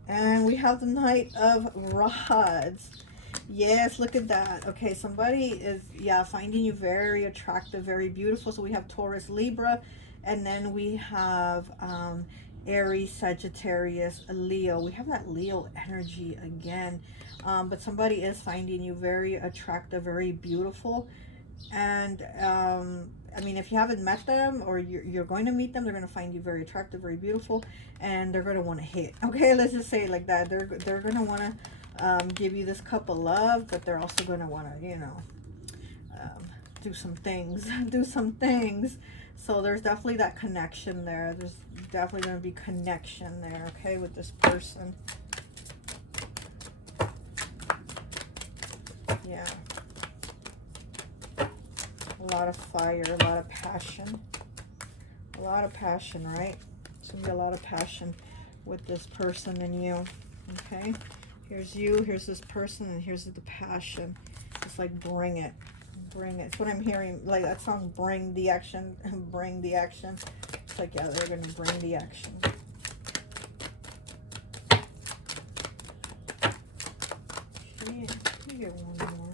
And we have the Knight of Rods. Yes, look at that. Okay, somebody is, yeah, finding you very attractive, very beautiful. So we have Taurus, Libra, and then we have Aries, Sagittarius, Leo. We have that Leo energy again. But somebody is finding you very attractive, very beautiful. And I mean, if you haven't met them, or you're going to meet them, they're going to find you very attractive, very beautiful, and they're going to want to hit. Okay, let's just say it like that. They're going to want to give you this cup of love, but they're also going to want to, you know, do some things, do some things. So there's definitely that connection there. There's definitely going to be connection there, okay, with this person. Yeah. A lot of fire, a lot of passion. A lot of passion, right? It's going to be a lot of passion with this person and you, okay? Here's you, here's this person, and here's the passion. It's like, bring it. Bring it. It's what I'm hearing. Like, that song, bring the action. Bring the action. It's like, yeah, they're going to bring the action. Okay, let me get one more.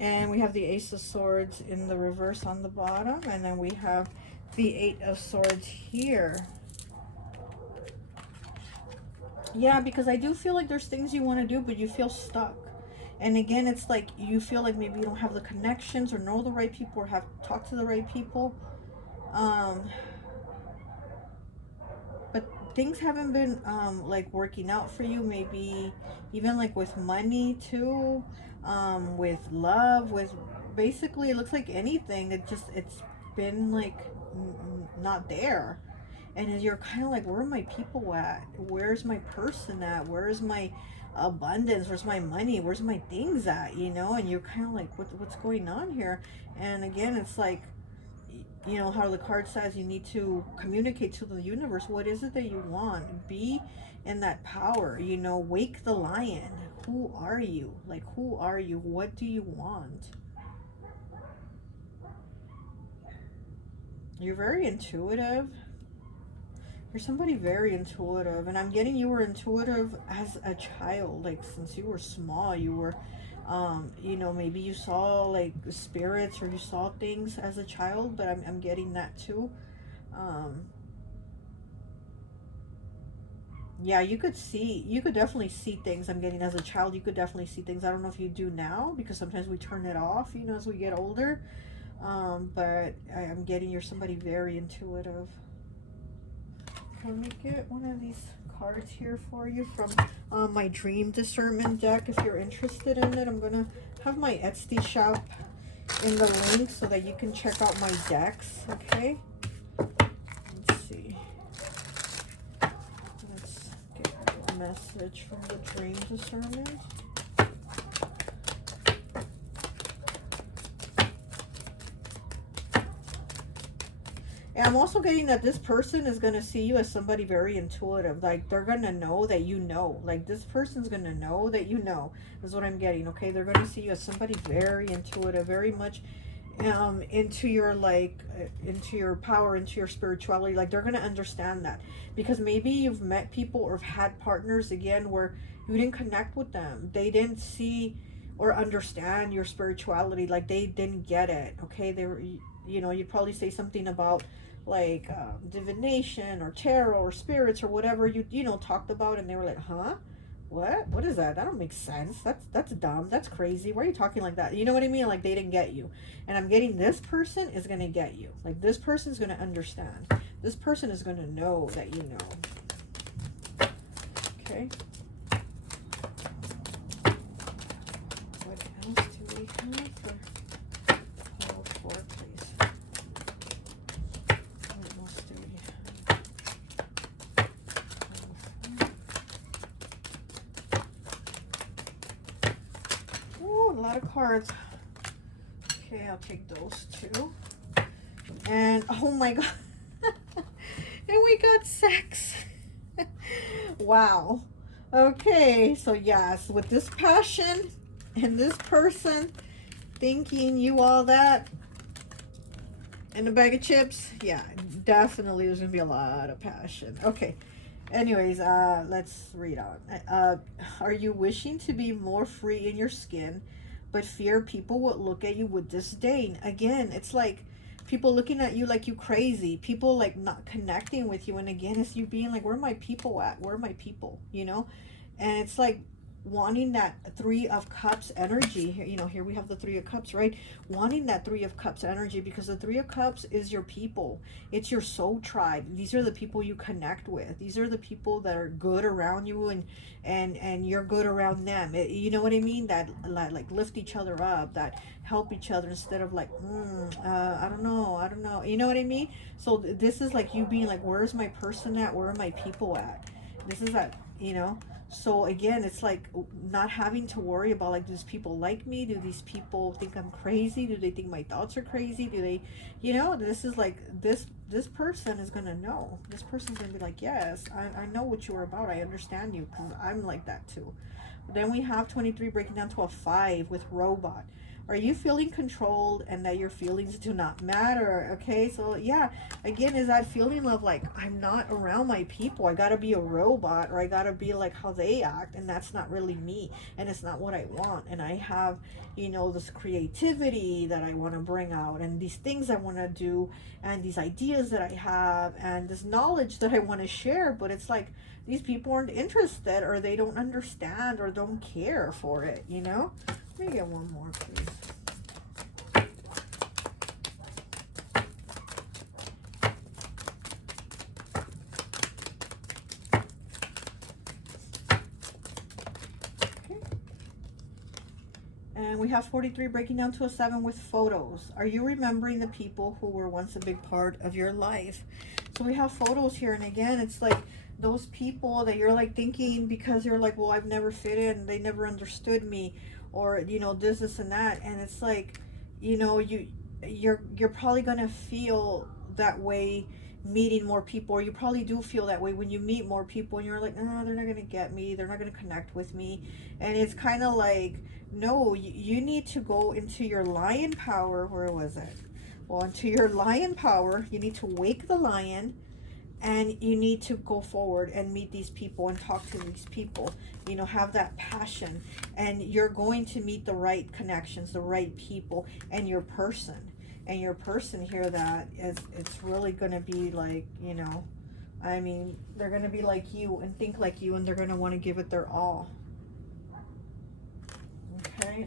And we have the Ace of Swords in the reverse on the bottom. And then we have the Eight of Swords here. Yeah, because I do feel like there's things you want to do, but you feel stuck. And again, it's like you feel like maybe you don't have the connections or know the right people or have talked to the right people. But things haven't been like working out for you. Maybe even like with money too, with love, with basically it looks like anything. It's been like not there. And you're kind of like, where are my people at? Where's my person at? Where's my abundance? Where's my money? Where's my things at? You know, and you're kind of like, what's going on here? And again, it's like, you know, how the card says you need to communicate to the universe. What is it that you want? Be in that power, you know, wake the lion. Who are you? Like, who are you? What do you want? You're very intuitive. You're somebody very intuitive, and I'm getting you were intuitive as a child. Like, since you were small, you were, you know, maybe you saw like spirits or you saw things as a child, but I'm getting that too. Yeah, you could definitely see things. I'm getting as a child, you could definitely see things. I don't know if you do now, because sometimes we turn it off, you know, as we get older. But I'm getting you're somebody very intuitive. Let me get one of these cards here for you from my Dream Discernment deck. If you're interested in it, I'm going to have my Etsy shop in the link so that you can check out my decks, okay? Let's see. Let's get a message from the Dream Discernment. And I'm also getting that this person is going to see you as somebody very intuitive. Like, they're going to know that you know. Like, this person's going to know that you know. Is what I'm getting, okay? They're going to see you as somebody very intuitive, very much into your, like, into your power, into your spirituality. Like, they're going to understand that. Because maybe you've met people or have had partners, again, where you didn't connect with them. They didn't see or understand your spirituality. Like, they didn't get it, okay? They were, you know, you'd probably say something about like divination or tarot or spirits or whatever you know talked about, and they were like, huh, what is that? That don't make sense. That's dumb. That's crazy. Why are you talking like that? You know what I mean? Like, they didn't get you. And I'm getting this person is going to get you. Like, this person's going to understand. This person is going to know that you know. Okay, what else do we have for please? Ooh, a lot of cards. Okay, I'll take those two. And oh my god. And we got sex. Wow. Okay, so yes, with this passion and this person thinking you all that and a bag of chips, yeah, definitely there's gonna be a lot of passion. Okay, anyways, let's read on. Are you wishing to be more free in your skin, but fear people will look at you with disdain? Again, it's like people looking at you like you crazy, people like not connecting with you. And again, it's you being like, where are my people at? Where are my people? You know? And it's like wanting that Three of Cups energy here. You know, here we have the Three of Cups, right? Wanting that Three of Cups energy, because the Three of Cups is your people. It's your soul tribe. These are the people you connect with. These are the people that are good around you, and you're good around them. You know what I mean? That like lift each other up, that help each other, instead of like, I don't know, I don't know. You know what I mean? So this is like you being like, where's my person at? Where are my people at? This is that, you know. So again, it's like not having to worry about like, does people like me? Do these people think I'm crazy? Do they think my thoughts are crazy? Do they, you know, this is like, this person is gonna know. This person's gonna be like, yes, I know what you're about. I understand you, because I'm like that too. Then we have 23 breaking down to a 5 with robot. Are you feeling controlled and that your feelings do not matter? Okay, so yeah, again, is that feeling of like, I'm not around my people. I gotta be a robot, or I gotta be like how they act, and that's not really me, and it's not what I want. And I have, you know, this creativity that I want to bring out, and these things I want to do, and these ideas that I have, and this knowledge that I want to share. But it's like these people aren't interested, or they don't understand, or don't care for it, you know. Let me get one more, please. Okay. And we have 43 breaking down to a 7 with photos. Are you remembering the people who were once a big part of your life? So we have photos here, and again, it's like those people that you're like thinking, because you're like, well, I've never fit in, they never understood me, or you know, this and that. And it's like, you know, you're probably gonna feel that way meeting more people, or you probably do feel that way when you meet more people, and you're like, oh, they're not gonna get me, they're not gonna connect with me. And it's kind of like, no, you need to go into your lion power. Where was it? Well, into your lion power, you need to wake the lion, and you need to go forward and meet these people and talk to these people, you know, have that passion, and you're going to meet the right connections, the right people, and your person. And your person here, that is, it's really going to be like, you know, I mean, they're going to be like you and think like you, and they're going to want to give it their all. Okay,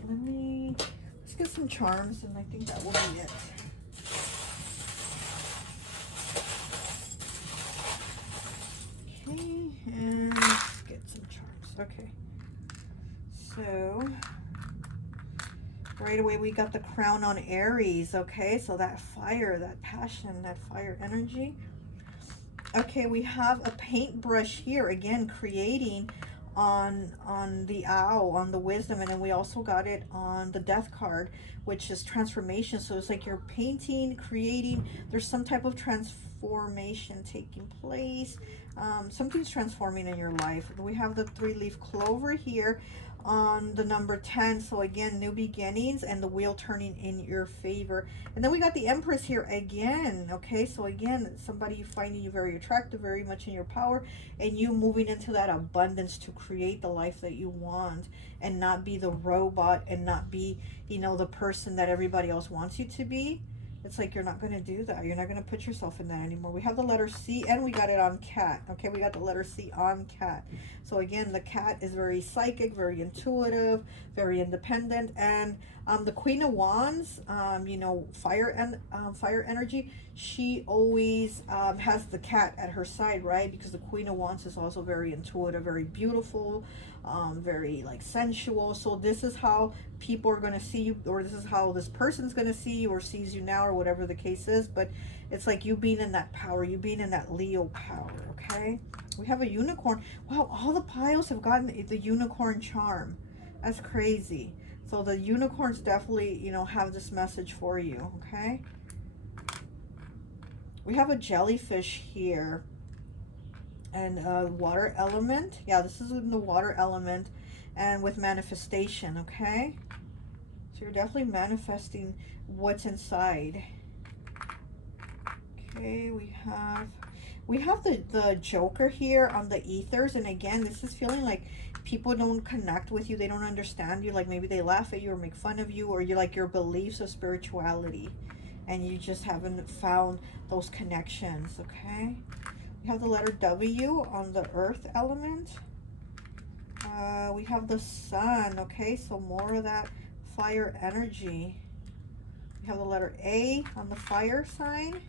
let's get some charms, and I think that will be it. Okay, and let's get some charms. Okay, so right away we got the crown on Aries. Okay, so that fire, that passion, that fire energy. Okay, we have a paintbrush here, again creating on the owl, on the wisdom, and then we also got it on the death card, which is transformation. So it's like you're painting, creating, there's some type of transformation taking place. Something's transforming in your life. We have the 3-leaf clover here on the number 10. So again, new beginnings, and the wheel turning in your favor. And then we got the Empress here again. Okay, so again, somebody finding you very attractive, very much in your power, and you moving into that abundance to create the life that you want, and not be the robot, and not be, you know, the person that everybody else wants you to be. It's like you're not going to do that. You're not going to put yourself in that anymore. We have the letter C, and we got it on cat. Okay, we got the letter C on cat. So again, the cat is very psychic, very intuitive, very independent. And the Queen of Wands, you know, fire energy, she always has the cat at her side, right? Because the Queen of Wands is also very intuitive, very beautiful, very like sensual. So this is how people are going to see you, or this is how this person's going to see you, or sees you now, or whatever the case is. But it's like you being in that power, you being in that Leo power. Okay, we have a unicorn. Wow, all the piles have gotten the unicorn charm. That's crazy. So the unicorns definitely, you know, have this message for you. Okay, we have a jellyfish here, and water element. Yeah, this is in the water element, and with manifestation. Okay, so you're definitely manifesting what's inside. Okay, we have the Joker here on the ethers, and again, this is feeling like people don't connect with you, they don't understand you, like maybe they laugh at you or make fun of you, or you like your beliefs of spirituality, and you just haven't found those connections. Okay, we have the letter W on the earth element. We have the sun, okay? So more of that fire energy. We have the letter A on the fire sign.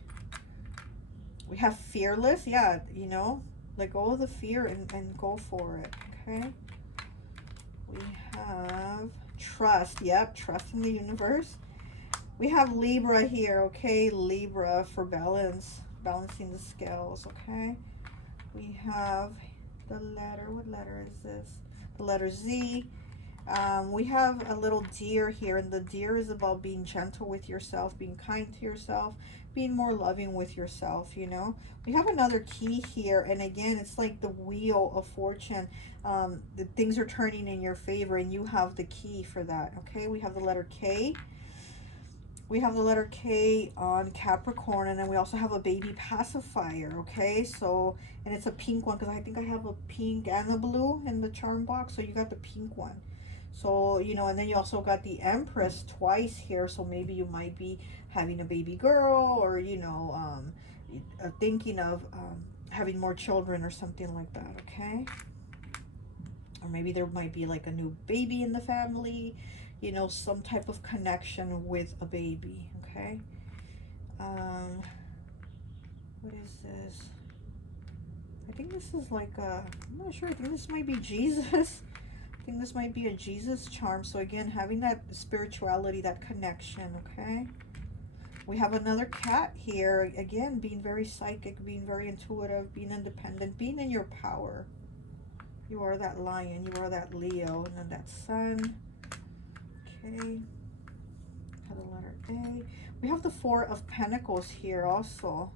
We have fearless, yeah, you know, let go of the fear and go for it, okay? We have trust, yep, trust in the universe. We have Libra here, okay? Libra for balance, balancing the scales, okay? We have the letter, what letter is this? The letter Z. We have a little deer here, and the deer is about being gentle with yourself, being kind to yourself, being more loving with yourself, you know. We have another key here, and again, it's like the wheel of fortune. The things are turning in your favor, and you have the key for that, okay? We have the letter K. We have the letter K on Capricorn, and then we also have a baby pacifier, okay? So, and it's a pink one, because I think I have a pink and a blue in the charm box, so you got the pink one. So, you know, and then you also got the Empress twice here, so maybe you might be having a baby girl, or, you know, thinking of having more children or something like that, okay? Or maybe there might be like a new baby in the family, you know, some type of connection with a baby, okay? What is this? I think this is like a, I'm not sure, I think this might be Jesus. I think this might be a Jesus charm. So again, having that spirituality, that connection, okay? We have another cat here. Again, being very psychic, being very intuitive, being independent, being in your power. You are that lion, you are that Leo, and then that sun. Okay. Have the letter A. We have the Four of Pentacles here also.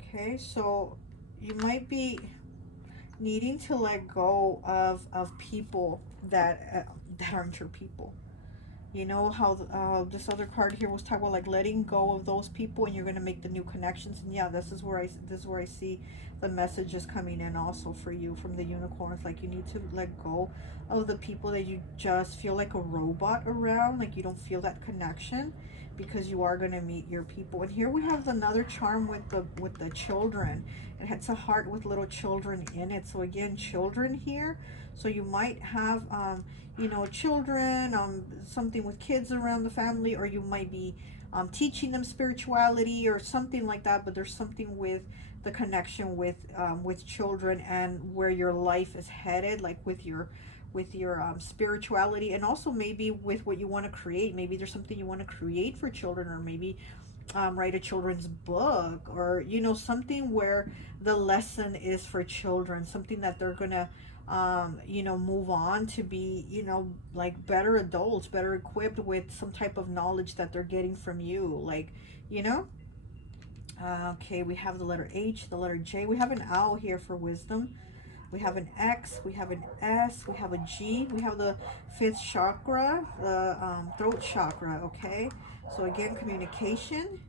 Okay, so you might be needing to let go of people that aren't your people. You know how this other card here was talking about like letting go of those people, and you're going to make the new connections. And yeah, this is where I see the messages coming in also for you from the unicorns. Like you need to let go of the people that you just feel like a robot around, like you don't feel that connection, because you are going to meet your people. And here we have another charm with the children. It has a heart with little children in it. So again, children here. So you might have you know, children, something with kids around the family, or you might be teaching them spirituality or something like that. But there's something with the connection with children and where your life is headed, like with your spirituality, and also maybe with what you want to create. Maybe there's something you want to create for children, or maybe write a children's book, or you know, something where the lesson is for children, something that they're gonna you know, move on to be, you know, like better adults, better equipped with some type of knowledge that they're getting from you, like, you know. Okay, we have the letter H, the letter J. We have an owl here for wisdom. We have an X, we have an S, we have a G, we have the fifth chakra, the throat chakra, okay? So again, communication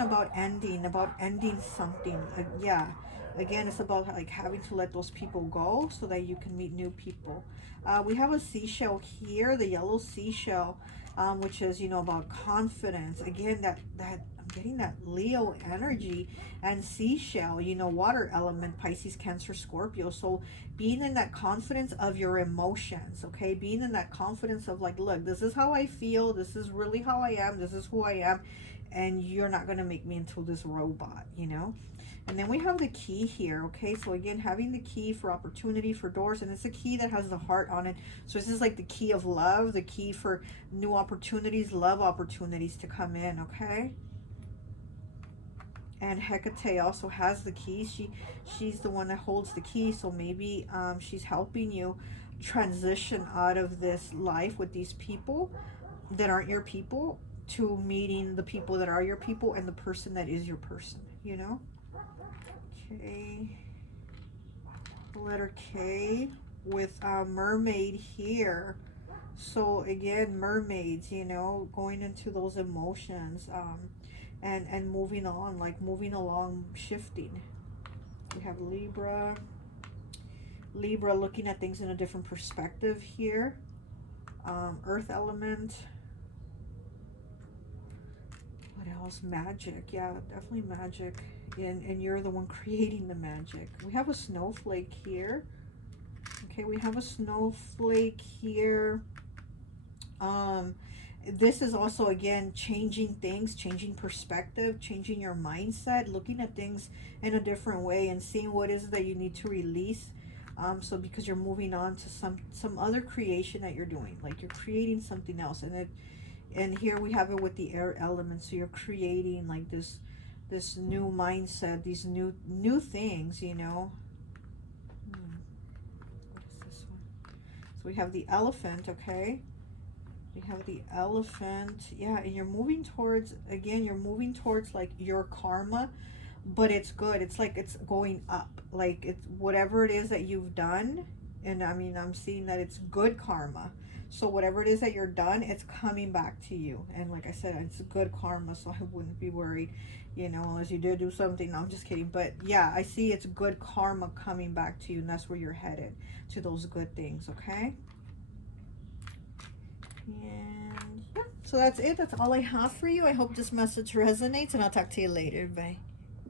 about ending something. Yeah, again, it's about like having to let those people go so that you can meet new people. We have a seashell here, the yellow seashell, which is, you know, about confidence. Again, that I'm getting that Leo energy. And seashell, you know, water element, Pisces, Cancer, Scorpio. So being in that confidence of your emotions, okay? Being in that confidence of like, look, this is how I feel, this is really how I am, this is who I am, and you're not going to make me into this robot, you know. And then we have the key here, okay? So again, having the key for opportunity, for doors, and it's a key that has the heart on it. So this is like the key of love, the key for new opportunities, love opportunities to come in, okay? And Hecate also has the key. She's the one that holds the key, so maybe she's helping you transition out of this life with these people that aren't your people, to meeting the people that are your people and the person that is your person, you know. Okay, letter K with mermaid here. So again, mermaids, you know, going into those emotions, and moving on, like moving along, shifting. We have Libra looking at things in a different perspective here. Earth element. What else? Magic. Yeah, definitely magic. and you're the one creating the magic. We have a snowflake here. Okay, we have a snowflake here. This is also, again, changing things, changing perspective, changing your mindset, looking at things in a different way and seeing what is that you need to release. So because you're moving on to some other creation that you're doing, like you're creating something else. And here we have it with the air element. So you're creating like this new mindset, these new things, you know. What is this one? So we have the elephant, okay? We have the elephant. Yeah, and you're moving towards, again, you're moving towards like your karma, but it's good. It's like it's going up. Like it's whatever it is that you've done. And I mean, I'm seeing that it's good karma. So whatever it is that you're done, it's coming back to you. And like I said, it's good karma, so I wouldn't be worried, you know, unless you did do something. No, I'm just kidding. But yeah, I see it's good karma coming back to you, and that's where you're headed, to those good things, okay? And yeah, so that's it. That's all I have for you. I hope this message resonates, and I'll talk to you later. Bye.